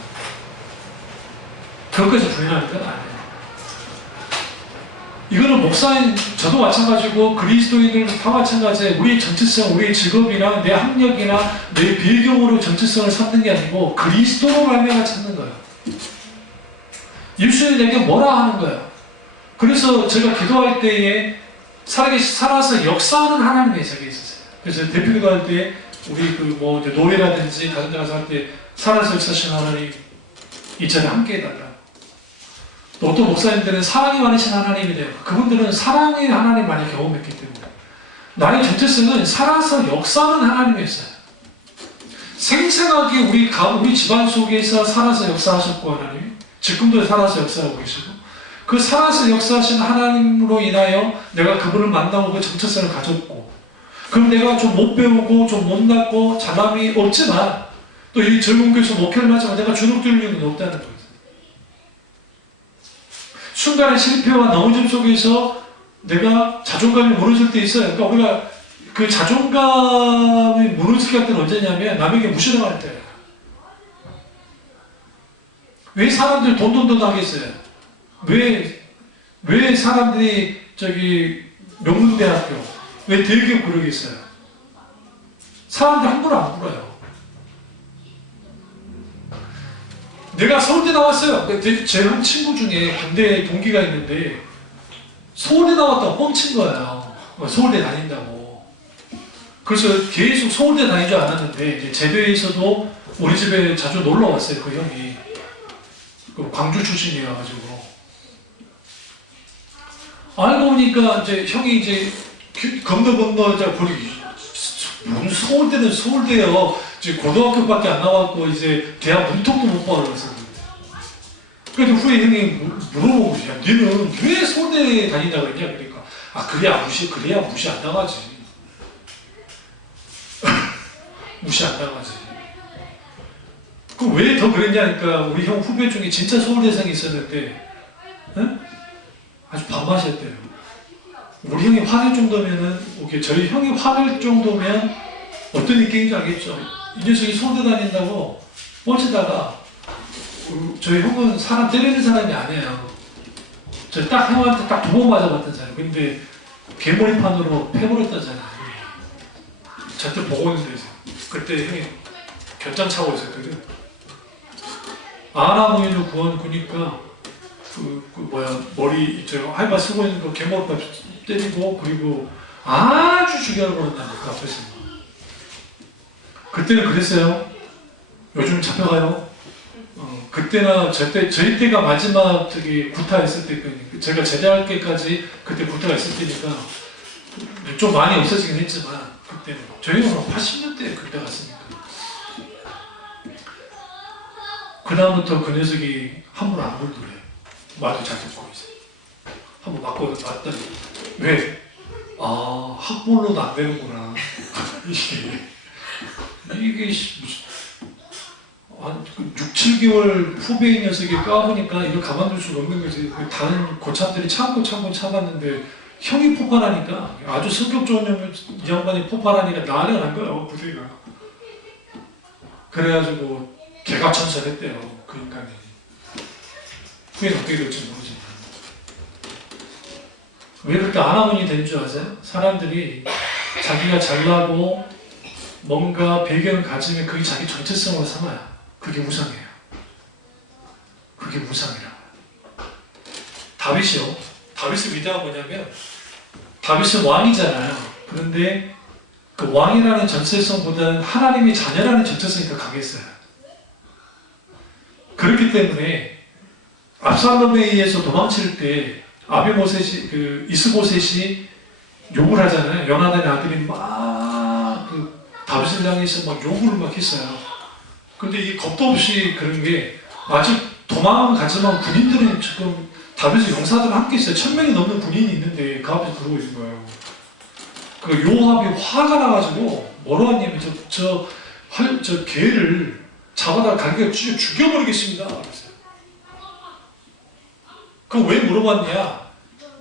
그것까지 부인하는 건 아니에요. 이거는 목사인 저도 마찬가지고 그리스도인들도 다 마찬가지예요. 우리의 정체성, 우리의 직업이나 내 학력이나 내 배경으로 정체성을 삼는 게 아니고 그리스도로 말미암아 찾는 거예요. 예수님이 내게 뭐라 하는 거예요. 그래서 제가 기도할 때에 살아서 역사하는 하나님의 제게 있었어요. 그래서 대표 기도할 때 우리 노예라든지 다른 데 가서 할 때 살아서 역사하시는 하나님 이 자리에 함께 해달라. 또 어떤 목사님들은 사랑이 많으신 하나님이 돼요. 그분들은 사랑의 하나님 많이 경험했기 때문에 나의 정체성은 살아서 역사하는 하나님이었어요. 생생하게 우리 집안 속에서 살아서 역사하셨고 하나님 지금도 살아서 역사하고 계시고 그 살아서 역사하신 하나님으로 인하여 내가 그분을 만나고 그 정체성을 가졌고 그럼 내가 좀 못 배우고 좀 못났고 잘남이 없지만 또 이 젊은 교회에서 목회를 하지만 내가 주눅들 일은 없다는 거예요. 순간의 실패와 넘어짐 속에서 내가 자존감이 무너질 때 있어요. 그러니까 우리가 그 자존감이 무너지게 할 때는 언제냐면 남에게 무시당할 때예요. 왜 사람들이 돈 하겠어요? 왜 사람들이 명문대학교, 왜 대기업 그러겠어요? 사람들 함부로 안 불어요. 내가 서울대 나왔어요. 제 한 친구 중에 군대 동기가 있는데 서울대 나왔다고 뻥친 거예요. 서울대 다닌다고. 그래서 계속 서울대 다닌 줄 알았는데 이제 제대에서도 우리 집에 자주 놀러 왔어요. 그 형이. 그 광주 출신이어가지고. 알고 보니까 이제 형이 이제 건너 보니 무슨 서울대는 서울대요. 지금 고등학교밖에 안 나왔고 이제 대학 문턱도 못 봐 그랬어요. 그래서 후에 형이 물어보고 야 너는 왜 서울대 다닌다고 했냐 그러니까 그래야 무시 안 당하지. 무시 안 당하지. 그 왜 더 그랬냐니까 우리 형 후배 중에 진짜 서울대생이 있었는데 아주 반맛이었대요. 우리 형이 화낼 정도면은 저희 형이 화낼 정도면 어떤 느낌인지 알겠죠? 이 녀석이 서울대 다닌다고 뻗치다가 저희 형은 사람 때리는 사람이 아니에요. 저 딱 형한테 딱 2번 맞아봤던 사람. 근데 개머리판으로 패버렸다잖아요. 저한테 보고 있는데 그때 형이 견장 차고 있었거든. 아나무인을 구하니까 머리 할바 쓰고 있는 거 개머리판 때리고 그리고 아주 죽여버렸다니까 앞에서. 그때는 그랬어요. 요즘 잡혀가요. 그때나 저희 때가 마지막 구타했을 때 제가 제대할 때까지 그때 구타가 있을 때니까 좀 많이 없어지긴 했지만 그때는 저희는 80년대에 그때 갔으니까 그 다음부터 그 녀석이 함부로 안 굴더래요. 말도 잘 듣고 이제 한번 맞고 맞더니 왜? 학벌로도 안 되는구나. 이게 무슨 한 6, 7개월 후배인 녀석이 까보니까 이걸 가만둘 수가 없는 거지. 다른 고참들이 참고 참았는데 형이 폭발하니까 아주 성격 좋은 이 양반이 폭발하니까 난리가 난 거예요, 부대가. 그래가지고 개가천선했대요, 그 인간이. 후에 어떻게 될지 모르지만. 왜 그렇게 안하문이 된 줄 아세요? 사람들이 자기가 잘나고 뭔가 배경을 가지면 그게 자기 정체성으로 삼아요. 그게 우상이에요. 그게 우상이라고요. 다윗이요. 다윗의 위대한 뭐냐면 다윗은 왕이잖아요. 그런데 그 왕이라는 정체성보다는 하나님의 자녀라는 정체성이 더 강했어요. 그렇기 때문에 압살롬에 의해서 도망칠 때 아비모셋이 그 이스보셋이 욕을 하잖아요. 요나단의 아들이 막 그 다윗을 향해서 막 욕을 막 했어요. 근데 이 겁도 없이 그런 게 아직 도망가지만 군인들은 지금 다윗의 용사들은 함께 있어요. 1000명이 넘는 군인이 있는데 그 앞에서 그러고 있는 거예요. 그 요압이 화가 나가지고 뭐라 하냐면 저 개를 잡아다 갈겨 죽여버리겠습니다. 그랬어요. 그럼 왜 물어봤냐?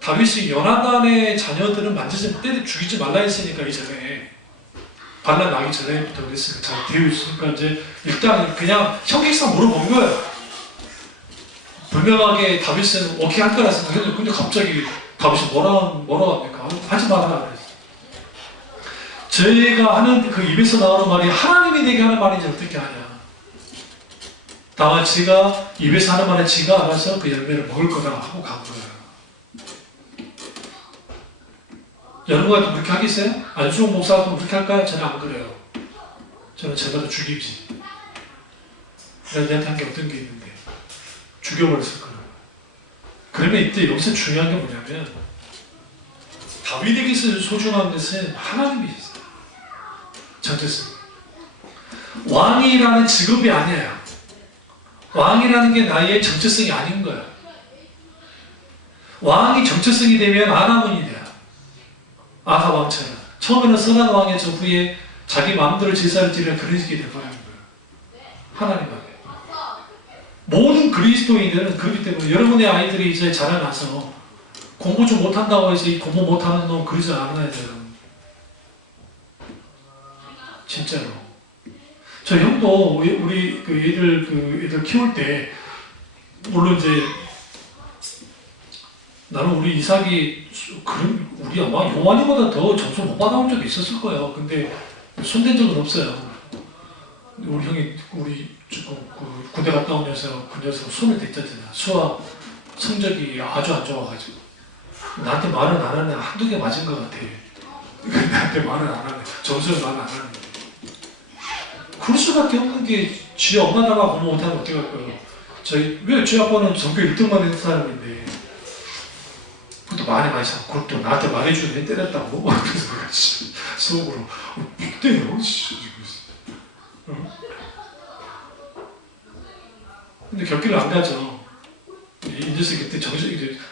다윗이 요나단의 자녀들은 만지지 때려 죽이지 말라 했으니까 이전에 반란 나기 전에부터 그랬으니까 잘 되어 있으니까 이제 일단 그냥 형식상 물어본 거예요. 분명하게 다윗은 오케이 할 거라 생각했는데 근데 갑자기 다윗이 뭐라 합니까? 하지 말아라 그랬어요. 저희가 하는 그 입에서 나오는 말이 하나님이 내게 하는 말인지 어떻게 하냐? 다만 지가 입에서 하는 말은 지가 알아서 그 열매를 먹을 거다 하고 간 거예요. 여러분과 그렇게 하겠어요? 안수홍 목사도 그렇게 할까요? 저는 안 그래요. 저는 제가도 죽이지. 내가 내한테 한 게 어떤 게 있는데 죽여버렸을 거예요. 그러면 이때 여기서 중요한 게 뭐냐면 다윗에게서 소중한 것은 하나님이 있어요. 정체성. 왕이라는 직업이 아니에요. 왕이라는 게 나의 정체성이 아닌 거예요. 왕이 정체성이 되면 아나문이 돼요. 아하 왕처럼. 처음에는 선한 왕이었죠. 후에 자기 마음대로 제사를 지르려 그런 식이 되어버리는 거예요. 하나님 앞에. 모든 그리스도인들은 그렇기 때문에 여러분의 아이들이 이제 자라나서 공부 좀 못한다고 해서 이 공부 못하는 놈 그러지 않아야 돼요. 진짜로. 저 형도 우리 그 애들 키울 때 물론 이제 나는 우리 이삭이 우리 아마 요한이보다 더 점수 못 받아온 적이 있었을 거예요. 근데 손댄 적은 없어요. 우리 형이 우리 조금 그 군대 갔다 오면서 그 녀석 손을 댔잖아. 수학 성적이 아주 안 좋아가지고 나한테 말은 안 하네. 한두 개 맞은 것 같아. 나한테 말은 안 하네. 점수를 말은 안 하는데 그럴 수밖에 없는 게 지 엄마다가 공부 못하면 어떻게 할 거예요? 왜 지 아빠는 전교 1등만 했던 사람인데 그것도 많이 사. 그것도 나한테 말해주면 때렸다고. 그래서 내가 속으로 빅대요. 근데 격기를 안 가죠. 이 녀석이 그때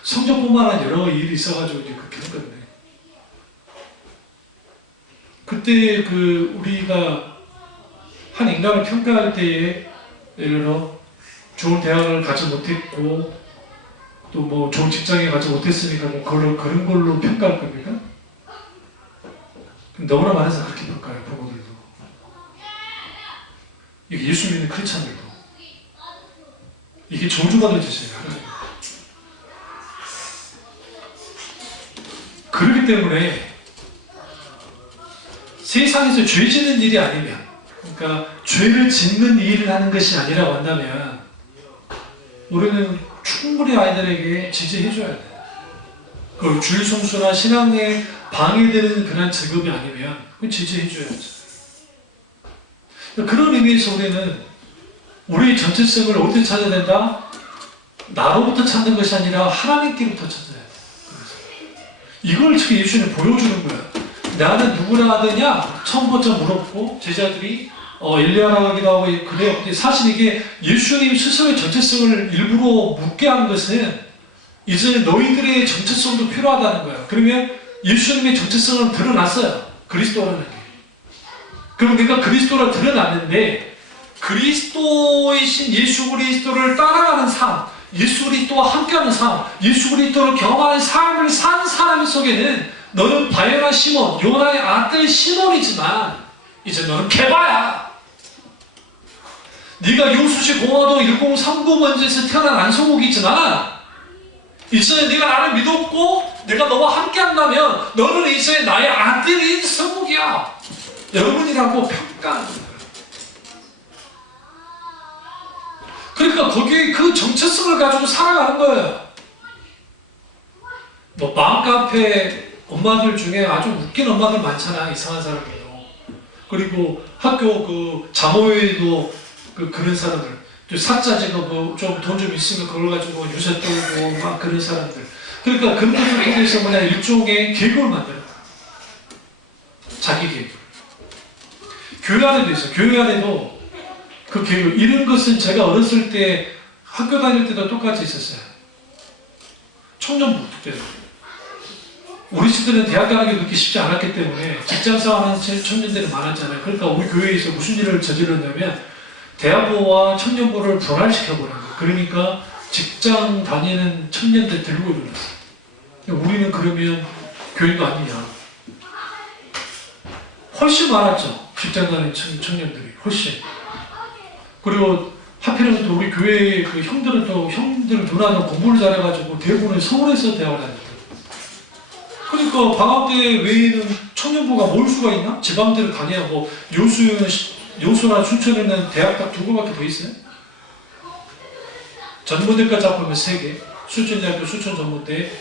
성적뿐만 아니라 여러 일이 있어가지고 이제 그렇게 했거든요. 그때 우리가 한 인간을 평가할 때에 예를 들어 좋은 대학을 가지 못했고 또 뭐 좋은 직장에 가지 못했으니까 뭐 그런 걸로 평가할 겁니까? 너무나 많아서 그렇게 평가해요, 부모들도. 이게 예수 믿는 크리스찬들도. 이게 저주받을 짓이에요. 그렇기 때문에 세상에서 죄 짓는 일이 아니면, 그러니까 죄를 짓는 일을 하는 것이 아니라고 한다면 우리는 충분히 아이들에게 지지해줘야 돼요. 그 주일성수나 신앙에 방해되는 그런 직업이 아니면 그건 지지해줘야죠. 그런 의미에서 우리는 우리의 정체성을 어디서 찾아야 된다? 나로부터 찾는 것이 아니라 하나님께로부터 찾아야 돼. 이걸 지금 예수님이 보여주는 거야. 나는 누구나 하더냐? 처음부터 물었고 제자들이 엘리야라고 하기도 하고 그래요. 사실 이게 예수님 스스로의 정체성을 일부러 묻게 한 것은 이제 너희들의 정체성도 필요하다는 거예요. 그러면 예수님의 정체성은 드러났어요. 그리스도라는 게. 그럼 내가 그리스도라 드러났는데 그리스도이신 예수 그리스도를 따라가는 삶, 예수 그리스도와 함께하는 삶, 예수 그리스도를 경험하는 삶을 산 사람 속에는 너는 바요나 시몬, 요나의 아들 시몬이지만 이제 너는 개바야. 네가 요수시 공화동 1039 번지에서 태어난 안성욱이지만 이제 네가 나를 믿었고 내가 너와 함께한다면 너는 이제 나의 아들인 성욱이야. 여러분이라고 평가하는 거예요. 그러니까 거기에 그 정체성을 가지고 살아가는 거예요. 뭐 맘카페 엄마들 중에 아주 웃긴 엄마들 많잖아. 이상한 사람이요. 그리고 학교 그 자모회도 그런 사람들, 사짜지가 좀 돈 좀 있으면 그걸 가지고 유세 떨고 막 그런 사람들. 그러니까 그런 것을 통해서 뭐냐 일종의 계급을 만들어. 자기 계급. 교회 안에도 있어. 교회 안에도 그 계급. 이런 것은 제가 어렸을 때 학교 다닐 때도 똑같이 있었어요. 청년부 때도. 우리 시대는 대학 가는 게 그렇게 쉽지 않았기 때문에 직장생활하는 청년들이 많았잖아요. 그러니까 우리 교회에서 무슨 일을 저질렀냐면 대학부와 청년부를 분할시켜버린 거예요. 그러니까 직장 다니는 청년들 들고 일어났어요. 우리는 그러면 교인도 아니냐. 훨씬 많았죠. 직장 다니는 청년들이 훨씬. 그리고 하필이면 또 우리 교회 그 형들 누나는 공부를 잘해가지고 대부분 서울에서 대학을 다녔어요. 그러니까 방학 때 외에는 청년부가 모일 수가 있나? 지방대를 다녀야 뭐 요수나 춘천에는 대학 딱 2곳밖에 더 있어요. 전문대까지 합하면 3개. 수천대학교 수천전문대,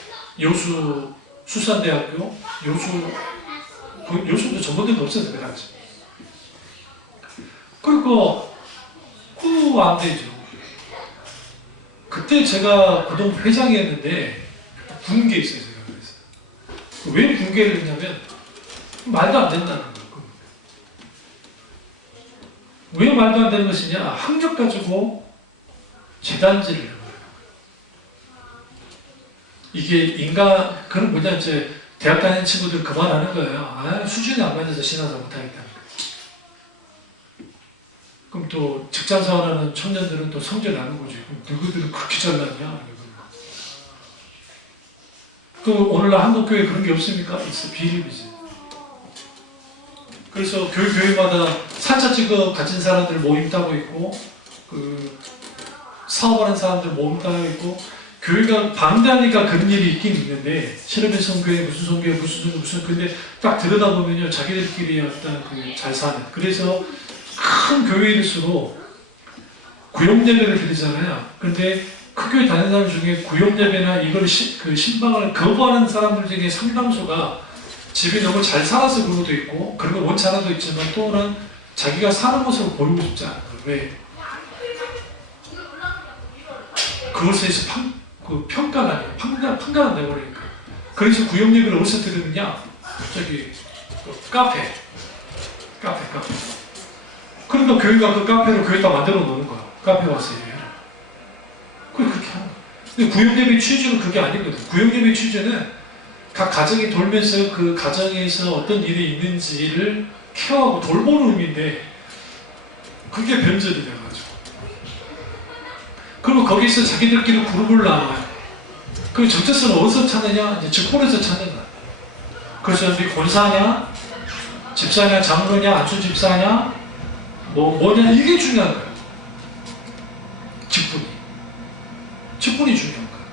요수 수산대학교, 요수도 전문대도 없어서 그 당시. 그러니까 그거 안 되죠. 그때 제가 고등부 회장이었는데 분개 있어요. 제가 그래서 왜 분개를 했냐면 말도 안 된다는 거예요. 왜 말도 안 되는 것이냐? 학력 가지고 재단지를 해요. 이게 그런 뭐냐, 이제 대학 다니는 친구들 그만하는 거예요. 수준이 안 맞아서 신화사 못하겠다. 그럼 또 직장 생활하는 청년들은 또 성질 나는 거지. 그럼 누구들은 그렇게 잘났냐? 그 오늘날 한국교회 그런 게 없습니까? 있어. 비립이지. 그래서 교회마다 사차 직업 가진 사람들 모임 따고 있고, 그 사업하는 사람들 모임 따고 있고, 교회가 방대하니까 그런 일이 있긴 있는데, 실험의 성교회 무슨 성교회 무슨 근데 딱 들여다보면요 자기들끼리 어떤 그 잘 사는. 그래서 큰 교회일수록 구역 예배를 드리잖아요. 근데 큰 교회 다니는 사람 중에 구역 예배나 이걸 신방을 거부하는 사람들 중에 상당수가 집이 너무 잘 살아서 그런 것도 있고, 그런 거 원치 않아도 있지만 또는 자기가 사는 모습을 보이고 싶지 않은 거예요. 왜? 그것에 대해서 평가가 아니에요. 판가가 내버리니까. 그래서 구역 예배를 어디서 들으느냐? 저기 카페. 그러니까 교회가 그 카페를 교회에다 만들어 놓는 거야. 카페 와서 예배해라. 그렇게 하는 거야. 근데 구역 예배 취지는 그게 아니거든. 구역 예배 취지는 각 가정이 돌면서 그 가정에서 어떤 일이 있는지를 케어하고 돌보는 의미인데 그게 변절이 돼가지고 그리고 거기서 자기들끼리 그룹을 나눠요. 그 정체성은 어디서 찾느냐? 이제 직분에서 찾는 거야. 그래서 네 권사냐? 집사냐? 장로냐? 안수 집사냐? 뭐냐? 이게 중요한 거예요. 직분이 중요한 거예요.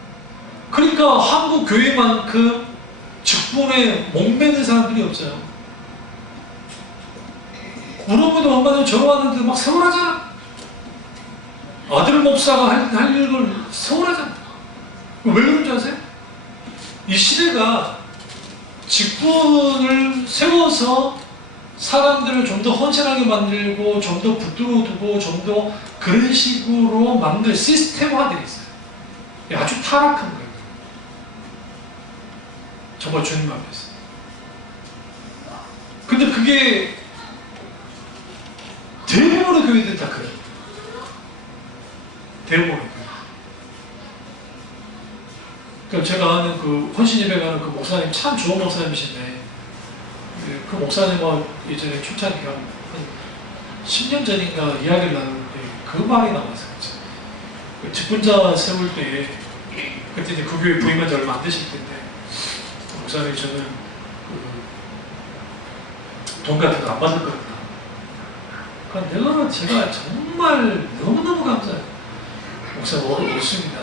그러니까 한국 교회만큼 직분에 목매는 사람들이 없어요. 우리 어머니도 엄마도 결혼하는데 막 서운하잖아. 아들 목사가 할 일을 서운하잖아. 왜 그런지 아세요? 이 시대가 직분을 세워서 사람들을 좀 더 헌신하게 만들고 좀 더 붙들어 두고 좀 더 그런 식으로 만들 시스템화들이 있어요. 아주 타락한 거예요. 정말 주님 앞에서. 근데 그게 대부분의 교회들이 다 그래요. 대부분의 교회. 그러니까 제가 아는 그 헌신 예배 가는 그 목사님 참 좋은 목사님이신데 그 목사님과 예전에 초창기가 한 10년 전인가 이야기를 나누는데 그 말이 나와서 그 직분자 세울 때 그때 이제 그 교회 부임한 지 얼마 안 되실 텐데 목사님 저는 돈 같은 거 안 받을 거다. 그러니까 제가 정말 너무너무 감사해요. 목사님 옳습니다.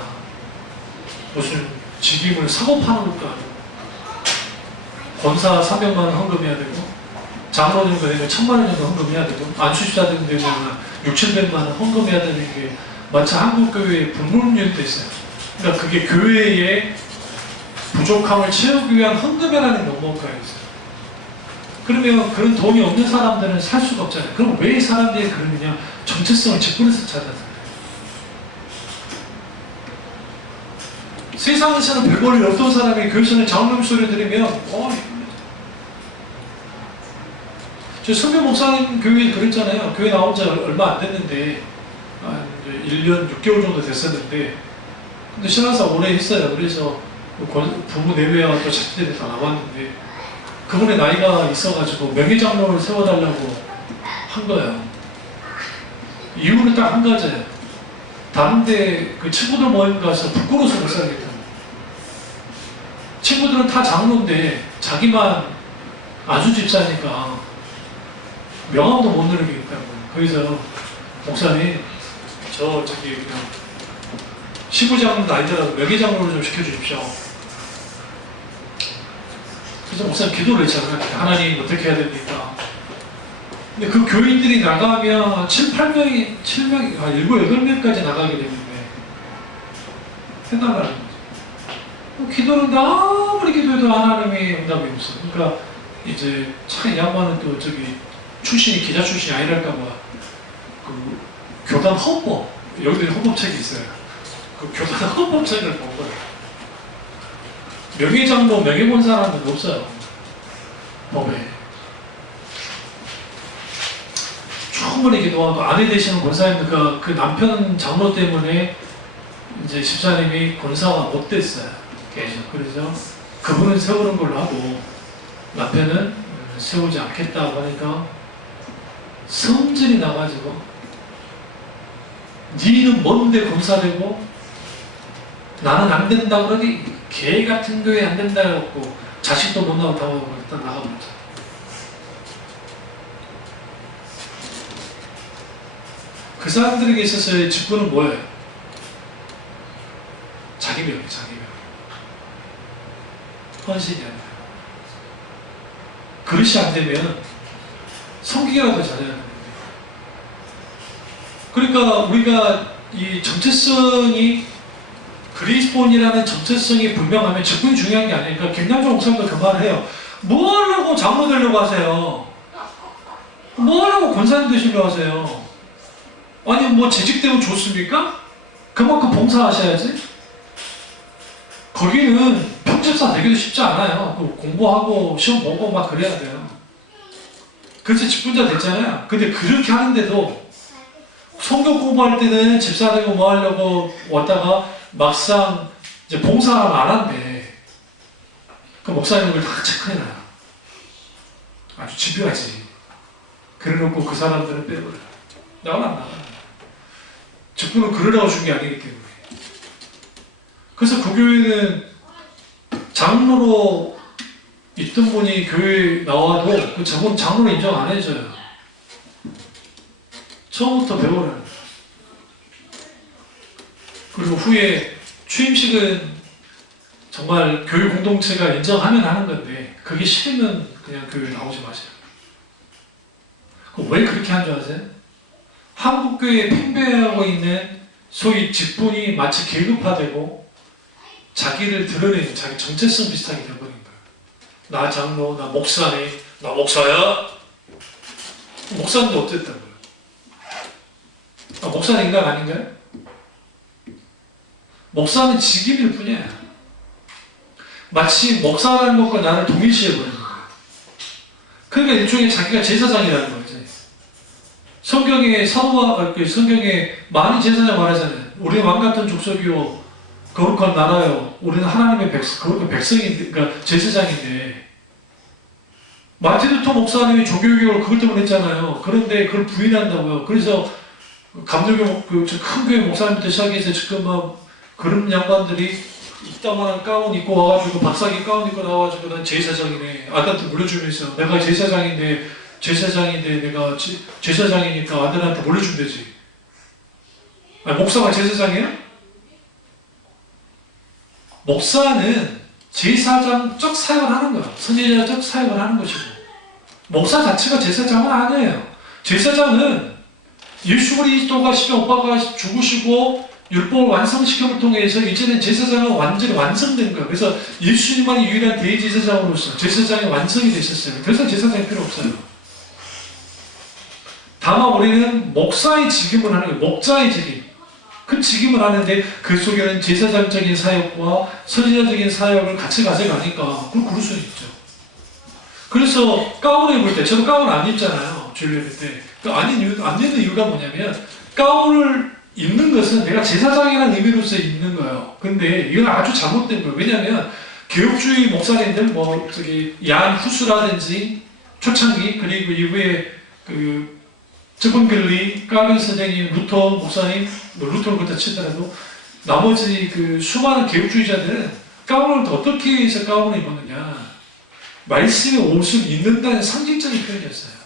무슨 직임을 사고 파는 것도 아니고 권사 300만 원 헌금해야 되고 장로 정도 되면 1000만 원 정도 헌금해야 되고 안수집사 되면 6, 700만 원 헌금해야 되는 게 마치 한국교회의 불문율도 있어요. 그러니까 그게 교회의 부족함을 채우기 위한 헌금이라는 명목가 있어요. 그러면 그런 돈이 없는 사람들은 살 수가 없잖아요. 그럼 왜 사람들이 그러느냐? 정체성을 직분에서 찾아서 세상에서는 별 볼일 없던 사람이 교회에서는 장로님 소리 들으면 저 선배 목사님 교회에 그랬잖아요. 교회 나온 지 얼마 안 됐는데 이제 1년 6개월 정도 됐었는데 근데 신앙사 오래 했어요. 그래서 부부 내외와 또 자식들이 다 나왔는데 그분의 나이가 있어가지고 명예장로를 세워달라고 한 거예요. 이유는 딱 한 가지예요. 다른데 그 친구들 모임 가서 부끄러워서 못 살겠다. 친구들은 다 장로인데 자기만 안수집사니까 명함도 못 누르겠다고. 그래서 목사님 저기 그냥 시부장도 아니더라도 명예장로를 좀 시켜주십시오. 그래서 목사님 기도를 했잖아요. 하나님 어떻게 해야 됩니까? 근데 그 교인들이 나가면 7, 8명이 7명, 7, 8명까지 나가게 되는데 해달라는 거죠. 기도는 아무리 기도해도 하나님이 응답이 없어. 그러니까 이제 참 이 양반은 또 저기 출신이 기자 출신이 아니랄까봐 그 교단 헌법, 여기도 헌법책이 있어요. 그 교단 헌법책을 본 거예요. 명예장로 명예본 사람은 없어요. 법에. 충분히 기도하고 아내 되시는 권사님들 그 남편 장로 때문에 이제 집사님이 권사가 못 됐어요. 계속. 그래서 그분은 세우는 걸로 하고 남편은 세우지 않겠다고 하니까 성질이 나가지고 니는 뭔데 권사되고 나는 안 된다 그러니 개 같은 교회 안 된다 해갖고 자식도 못 나오고 다 하고 일단 나가버렸죠. 그 사람들에게 있어서의 직분은 뭐예요? 자기 명예, 자기 명예. 헌신이 아니라. 그릇이 안 되면 성기라도 잘해야 되는데. 그러니까 우리가 이 정체성이 그리스본이라는 정체성이 분명하면 직분이 중요한 게 아니니까 김남정 목사님도 그 말을 해요. 뭐 하려고 장로 되려고 하세요? 뭐 하려고 권사님 되시려고 하세요? 아니 뭐 재직되면 좋습니까? 그만큼 봉사하셔야지. 거기는 평집사 되기도 쉽지 않아요. 공부하고 시험 보고 막 그래야 돼요. 그래서 직분자 됐잖아요. 근데 그렇게 하는데도 성경 공부할 때는 집사 되고 뭐 하려고 왔다가 막상 이제 봉사를 안 한대. 그 목사님은 그걸 다 체크해놔요. 아주 집요하지. 그래놓고 그 사람들은 빼버려요. 나는 안 나가. 직분은 그러라고 준 게 아니기 때문에. 그래서 그 교회는 장로로 있던 분이 교회에 나와도 그 저분 장로로 인정 안 해줘요. 처음부터 배우라는. 그리고 후에 취임식은 정말 교회 공동체가 인정하면 하는 건데 그게 싫으면 그냥 교회 나오지 마세요. 왜 그렇게 한 줄 아세요? 한국교회에 팽배하고 있는 소위 직분이 마치 계급화되고 자기를 드러내는 자기 정체성 비슷하게 되어버린 거예요. 나 장로, 나 목사네, 나 목사야? 목사인데 어땠단 거예요? 목사는 인간 아닌가요? 목사는 직임일 뿐이야. 마치 목사라는 것과 나를 동일시해버리는 거예요. 그러니까 일종의 자기가 제사장이라는 거지. 성경에 성경에 많이 제사장 말하잖아요. 우리는 왕같은 족속이요 거룩한 나라요. 우리는 하나님의 거룩한 백성인데, 그러니까 제사장인데. 마틴 루터 목사님이 종교개혁을 그것 때문에 했잖아요. 그런데 그걸 부인한다고요. 그래서 감독의 큰 교회 목사님부터 시작해서 지금 막 그런 양반들이 이따만한 가운 입고 와가지고 박사기 가운 입고 나와가지고 난 제사장이네. 아들한테 물려주면서 내가 제사장인데 내가 제사장이니까 아들한테 물려주면 되지. 아니, 목사가 제사장이에요? 목사는 제사장적 사역을 하는 거야. 선지자적 사역을 하는 것이고, 목사 자체가 제사장은 아니에요. 제사장은 예수 그리스도가 십자가가 죽으시고 율법을 완성시킴을 통해서 이제는 제사장은 완전히 완성된 거예요. 그래서 예수님만이 유일한 대제사장으로서 제사장이 완성이 되셨어요. 더 이상 제사장이 필요 없어요. 다만 우리는 목사의 직임을 하는 거예요. 목자의 직임. 그 직임을 하는데 그 속에는 제사장적인 사역과 선지자적인 사역을 같이 가져가니까 그럴 수 있죠. 그래서 가운을 입을 때, 저도 가운 안 입잖아요. 주일 예배 때. 안 입는 이유가 뭐냐면, 가운을 입는 것은 내가 제사장이라는 의미로서 입는 거예요. 근데 이건 아주 잘못된 거예요. 왜냐하면 교육주의 목사님들, 얀 후스라든지 초창기, 그리고 이후에 저번글리, 까빈 선생님, 루터 목사님, 루터를 그렇다 치더라도 나머지 수많은 개혁주의자들은 가운을 어떻게 해서 가운을 입었느냐, 말씀의 옷을 입는다는 상징적인 표현이었어요.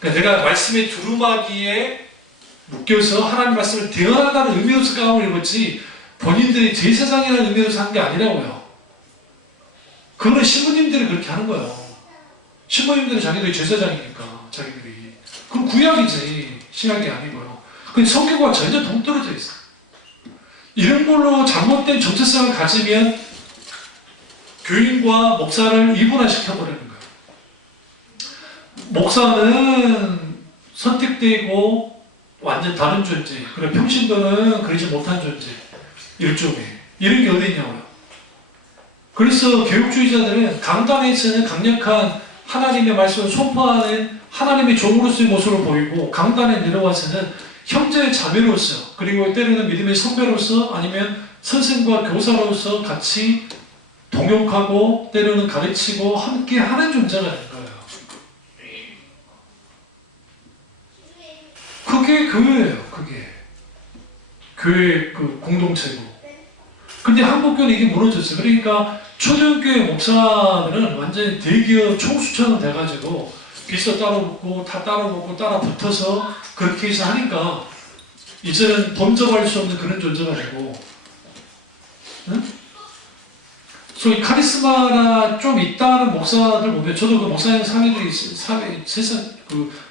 그러니까 내가 말씀의 두루마기에 묶여서 하나님 말씀을 대언한다는 의미로서 가운을 입었지 본인들이 제사장이라는 의미로서 한 게 아니라고요. 그거는 신부님들이 그렇게 하는 거예요. 신부님들은 자기들이 제사장이니까 자기들이. 그럼 구약이지 신약이 아니고요. 근데 성경과 전혀 동떨어져 있어요. 이런 걸로 잘못된 정체성을 가지면 교인과 목사를 이분화시켜버리는 거예요. 목사는 선택되고 완전 다른 존재, 그리고 평신도는 그러지 못한 존재, 일종의 이런 게 어디 있냐고요. 그래서 교육주의자들은 강단에서는 강력한 하나님의 말씀을 선포하는 하나님의 종으로서의 모습을 보이고, 강단에 내려와서는 형제 자매로서, 그리고 때로는 믿음의 선배로서, 아니면 선생과 교사로서 같이 동역하고 때로는 가르치고 함께 하는 존재가 된 거예요. 그게 교회예요. 그게 교회 공동체고. 근데 한국교회는 이게 무너졌어요. 그러니까 초대교회 목사들은 완전히 대기업 총수처럼 돼가지고 비서 따로 붙고 다 따로 붙고 따라 붙어서 그렇게 해서 하니까 이제는 범접할 수 없는 그런 존재가 되고, 응? 소위 카리스마나 좀 있다는 목사들 보면, 저도 그 목사님 사회들이 세상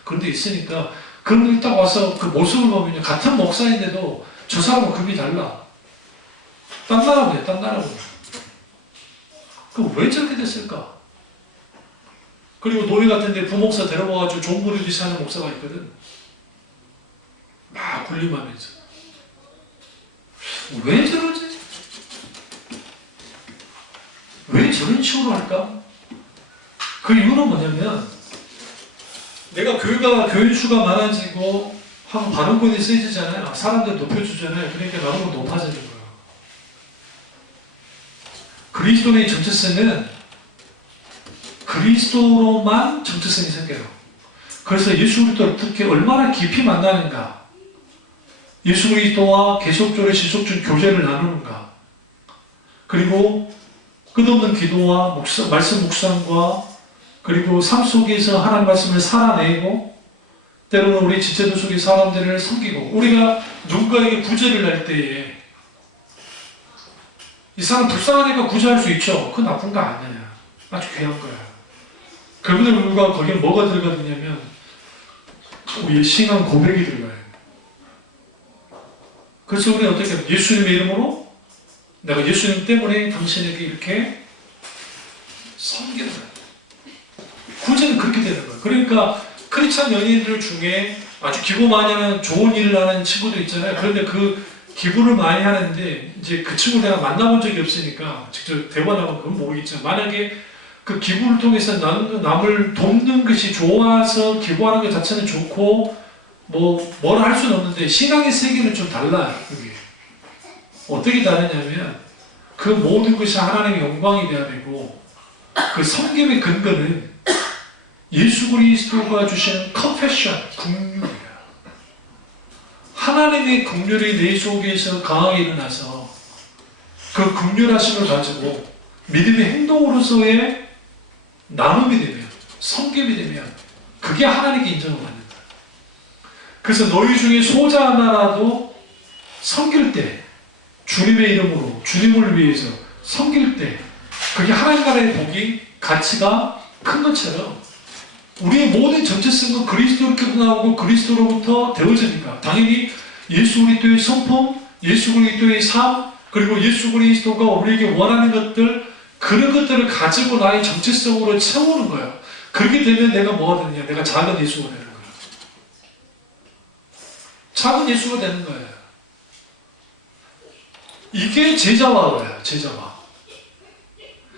그런 데 있으니까 그런 분이 딱 와서 그 모습을 보면 같은 목사인데도 저 사람은 급이 달라. 딴 나라 보냐, 딴 나라 보냐. 그럼 왜 저렇게 됐을까? 그리고 노예 같은 데 부목사 데려와가지고 종부리듯이 하는 목사가 있거든. 막 군림하면서. 왜 저러지? 왜 저런 식으로 할까? 그 이유는 뭐냐면, 내가 교인 수가 많아지고 하고 발언권이 세지잖아요. 사람들 높여주잖아요. 그러니까 나름은 높아지는 거예요. 그리스도의 정체성은 그리스도로만 정체성이 생겨요. 그래서 예수 그리스도를 특히 얼마나 깊이 만나는가, 예수 그리스도와 계속적으로 지속적인 교제를 나누는가, 그리고 끝없는 기도와 말씀 묵상과, 그리고 삶 속에서 하나님 말씀을 살아내고, 때로는 우리 지체들 속의 사람들을 섬기고, 우리가 누군가에게 구제를 할 때에 이 사람 불쌍하니까 구제할 수 있죠. 그건 나쁜 거 아니에요. 아주 귀한 거예요. 그분들 불구하고 거기에 뭐가 들어가느냐면 우리의 신앙 고백이 들어가요. 그래서 우리는 어떻게 해요? 예수님의 이름으로 내가 예수님 때문에 당신에게 이렇게 섬기는 거예요. 구제는 그렇게 되는 거예요. 그러니까 크리스찬 연인들 중에 아주 기부 많이 하는 좋은 일을 하는 친구들 있잖아요. 그런데 그 기부를 많이 하는데 이제 그 친구 내가 만나본 적이 없으니까 직접 대화하면 그건 모르겠지만, 만약에 그 기부를 통해서 남을 돕는 것이 좋아서 기부하는 것 자체는 좋고 뭐라 할 수는 없는데, 신앙의 세계는 좀 달라요. 그게 어떻게 다르냐면, 그 모든 것이 하나님의 영광이 되어야 되고, 그 섬김의 근거는 예수 그리스도가 주시는 컨페션, 국률이에요. 하나님의 긍휼이 내 속에서 강하게 일어나서 그 긍휼하심을 가지고 믿음의 행동으로서의 나눔이 되면, 섬김이 되면 그게 하나님께 인정을 받는 거예요. 그래서 너희 중에 소자 하나라도 섬길 때, 주님의 이름으로 주님을 위해서 섬길 때 그게 하나님 나라의 복이, 가치가 큰 것처럼 우리의 모든 정체성은 그리스도로부터 나오고 그리스도로부터 되어지니까 당연히 예수 그리스도의 성품, 예수 그리스도의 삶, 그리고 예수 그리스도가 우리에게 원하는 것들, 그런 것들을 가지고 나의 정체성으로 채우는 거예요. 그렇게 되면 내가 뭐가 되느냐? 내가 작은 예수가 되는 거예요. 작은 예수가 되는 거예요. 이게 제자화예요. 제자화.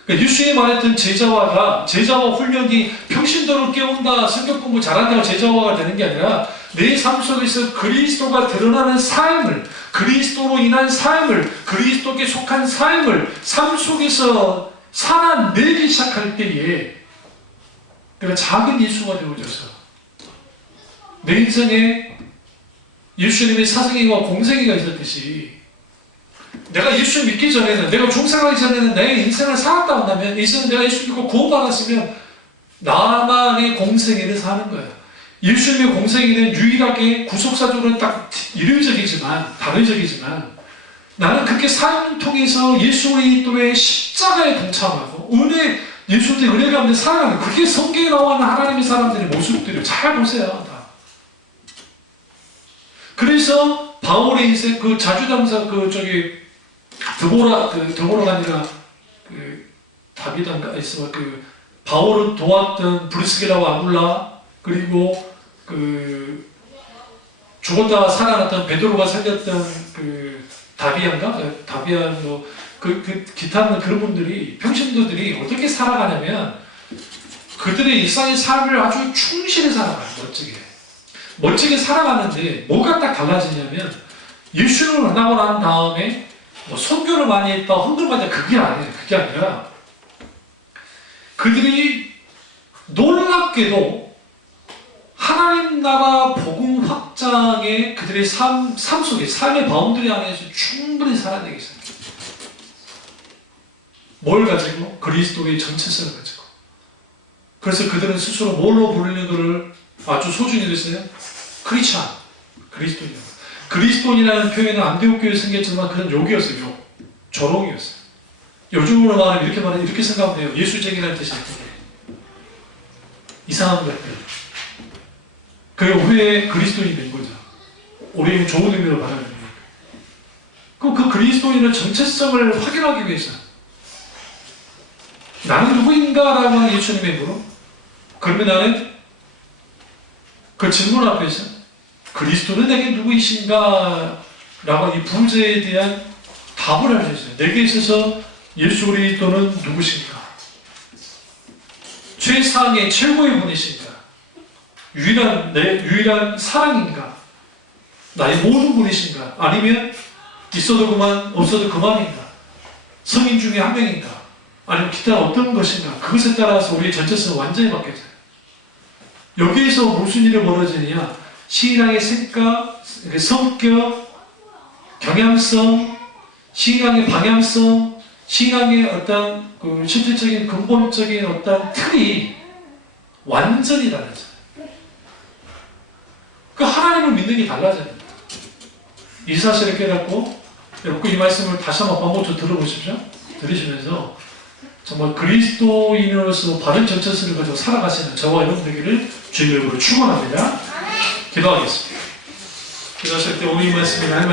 그러니까 예수님이 말했던 제자화가, 제자화 훈련이 평신도를 깨운다, 성경 공부 잘한다고 제자화가 되는 게 아니라 내 삶 속에서 그리스도가 드러나는 삶을, 그리스도로 인한 삶을, 그리스도께 속한 삶을 삶 속에서 살아내기 시작할 때에 내가 작은 예수가 되어져서 내 인생에 예수님의 사생애와 공생애가 있었듯이 내가 예수 믿기 전에는, 내가 중생하기 전에는 내 인생을 살았다 한다면, 이제는 내가 예수 믿고 구원받았으면 나만의 공생애를 사는 거예요. 예수님의 공생애는 유일하게 구속사적으로는 딱 이론적이지만, 다른적이지만 나는 그렇게 삶을 통해서 예수 그리스도의 십자가에 동참하고 은혜, 예수의 은혜 가운데 살아가는, 그게 성경에 나오는 하나님의 사람들의 모습들을 잘 보세요. 다. 그래서 바울의 인생, 그 자주당사 드보라가 아니라 다비단가 있어, 바울을 도왔던 브리스길라와 아굴라, 그리고 죽었다가 살아났던 베드로가 살렸던 다비안가? 다비안 기타는 그런 분들이, 평신도들이 어떻게 살아가냐면 그들의 일상의 삶을 아주 충실히 살아가요. 멋지게 살아가는데 뭐가 딱 달라지냐면, 예수를 만나고 난 다음에 선교를 많이 했다, 헌금을 많이 했다, 그게 아니에요. 그게 아니라 그들이 놀랍게도 하나님 나라 복음 확장에 그들의 삶 속에, 삶의 바운드리 안에서 충분히 살아내기 시작해요. 뭘 가지고? 그리스도의 정체성을 가지고. 그래서 그들은 스스로 뭘로 부르는 것을 아주 소중히 여겼어요? 크리스찬, 그리스도인. 그리스도인이라는 표현은 안디옥 교회에 생겼지만 그건 욕이었어요. 욕. 조롱이었어요. 요즘으로 말하면 이렇게 생각하면 돼요. 예수쟁이라는 뜻이 아니에요. 이상한 것들. 그게 후에 그리스도인이 된 거죠. 우리에게 좋은 의미로 받아들이니까. 그 그리스도인의 정체성을 확인하기 위해서 나는 누구인가라고 하는 예수님의 물음. 그러면 나는 그 질문 앞에서 그리스도는 내게 누구이신가? 라고 이 부제에 대한 답을 할 수 있어요. 내게 있어서 예수 그리스도는 누구신가? 최상의 최고의 분이신가? 유일한 사랑인가? 나의 모든 분이신가? 아니면 있어도 그만, 없어도 그만인가? 성인 중에 한 명인가? 아니면 기타 어떤 것인가? 그것에 따라서 우리의 전체성은 완전히 바뀌어져요. 여기에서 무슨 일이 벌어지느냐? 신앙의 생각, 성격, 경향성, 신앙의 방향성, 신앙의 어떤 실질적인 근본적인 어떤 틀이 완전히 달라져요. 그 하나님을 믿는 게 달라져요. 이 사실을 깨닫고 여러분 이 말씀을 다시 한번 반복적으로 들어보십시오. 들으시면서 정말 그리스도인으로서 바른 정체성을 가지고 살아가시는 저와 여러분 되기를 주님의 이름으로 축원합니다. 기도하겠습니다. 기도하실 때 오늘 이 말씀이 하나님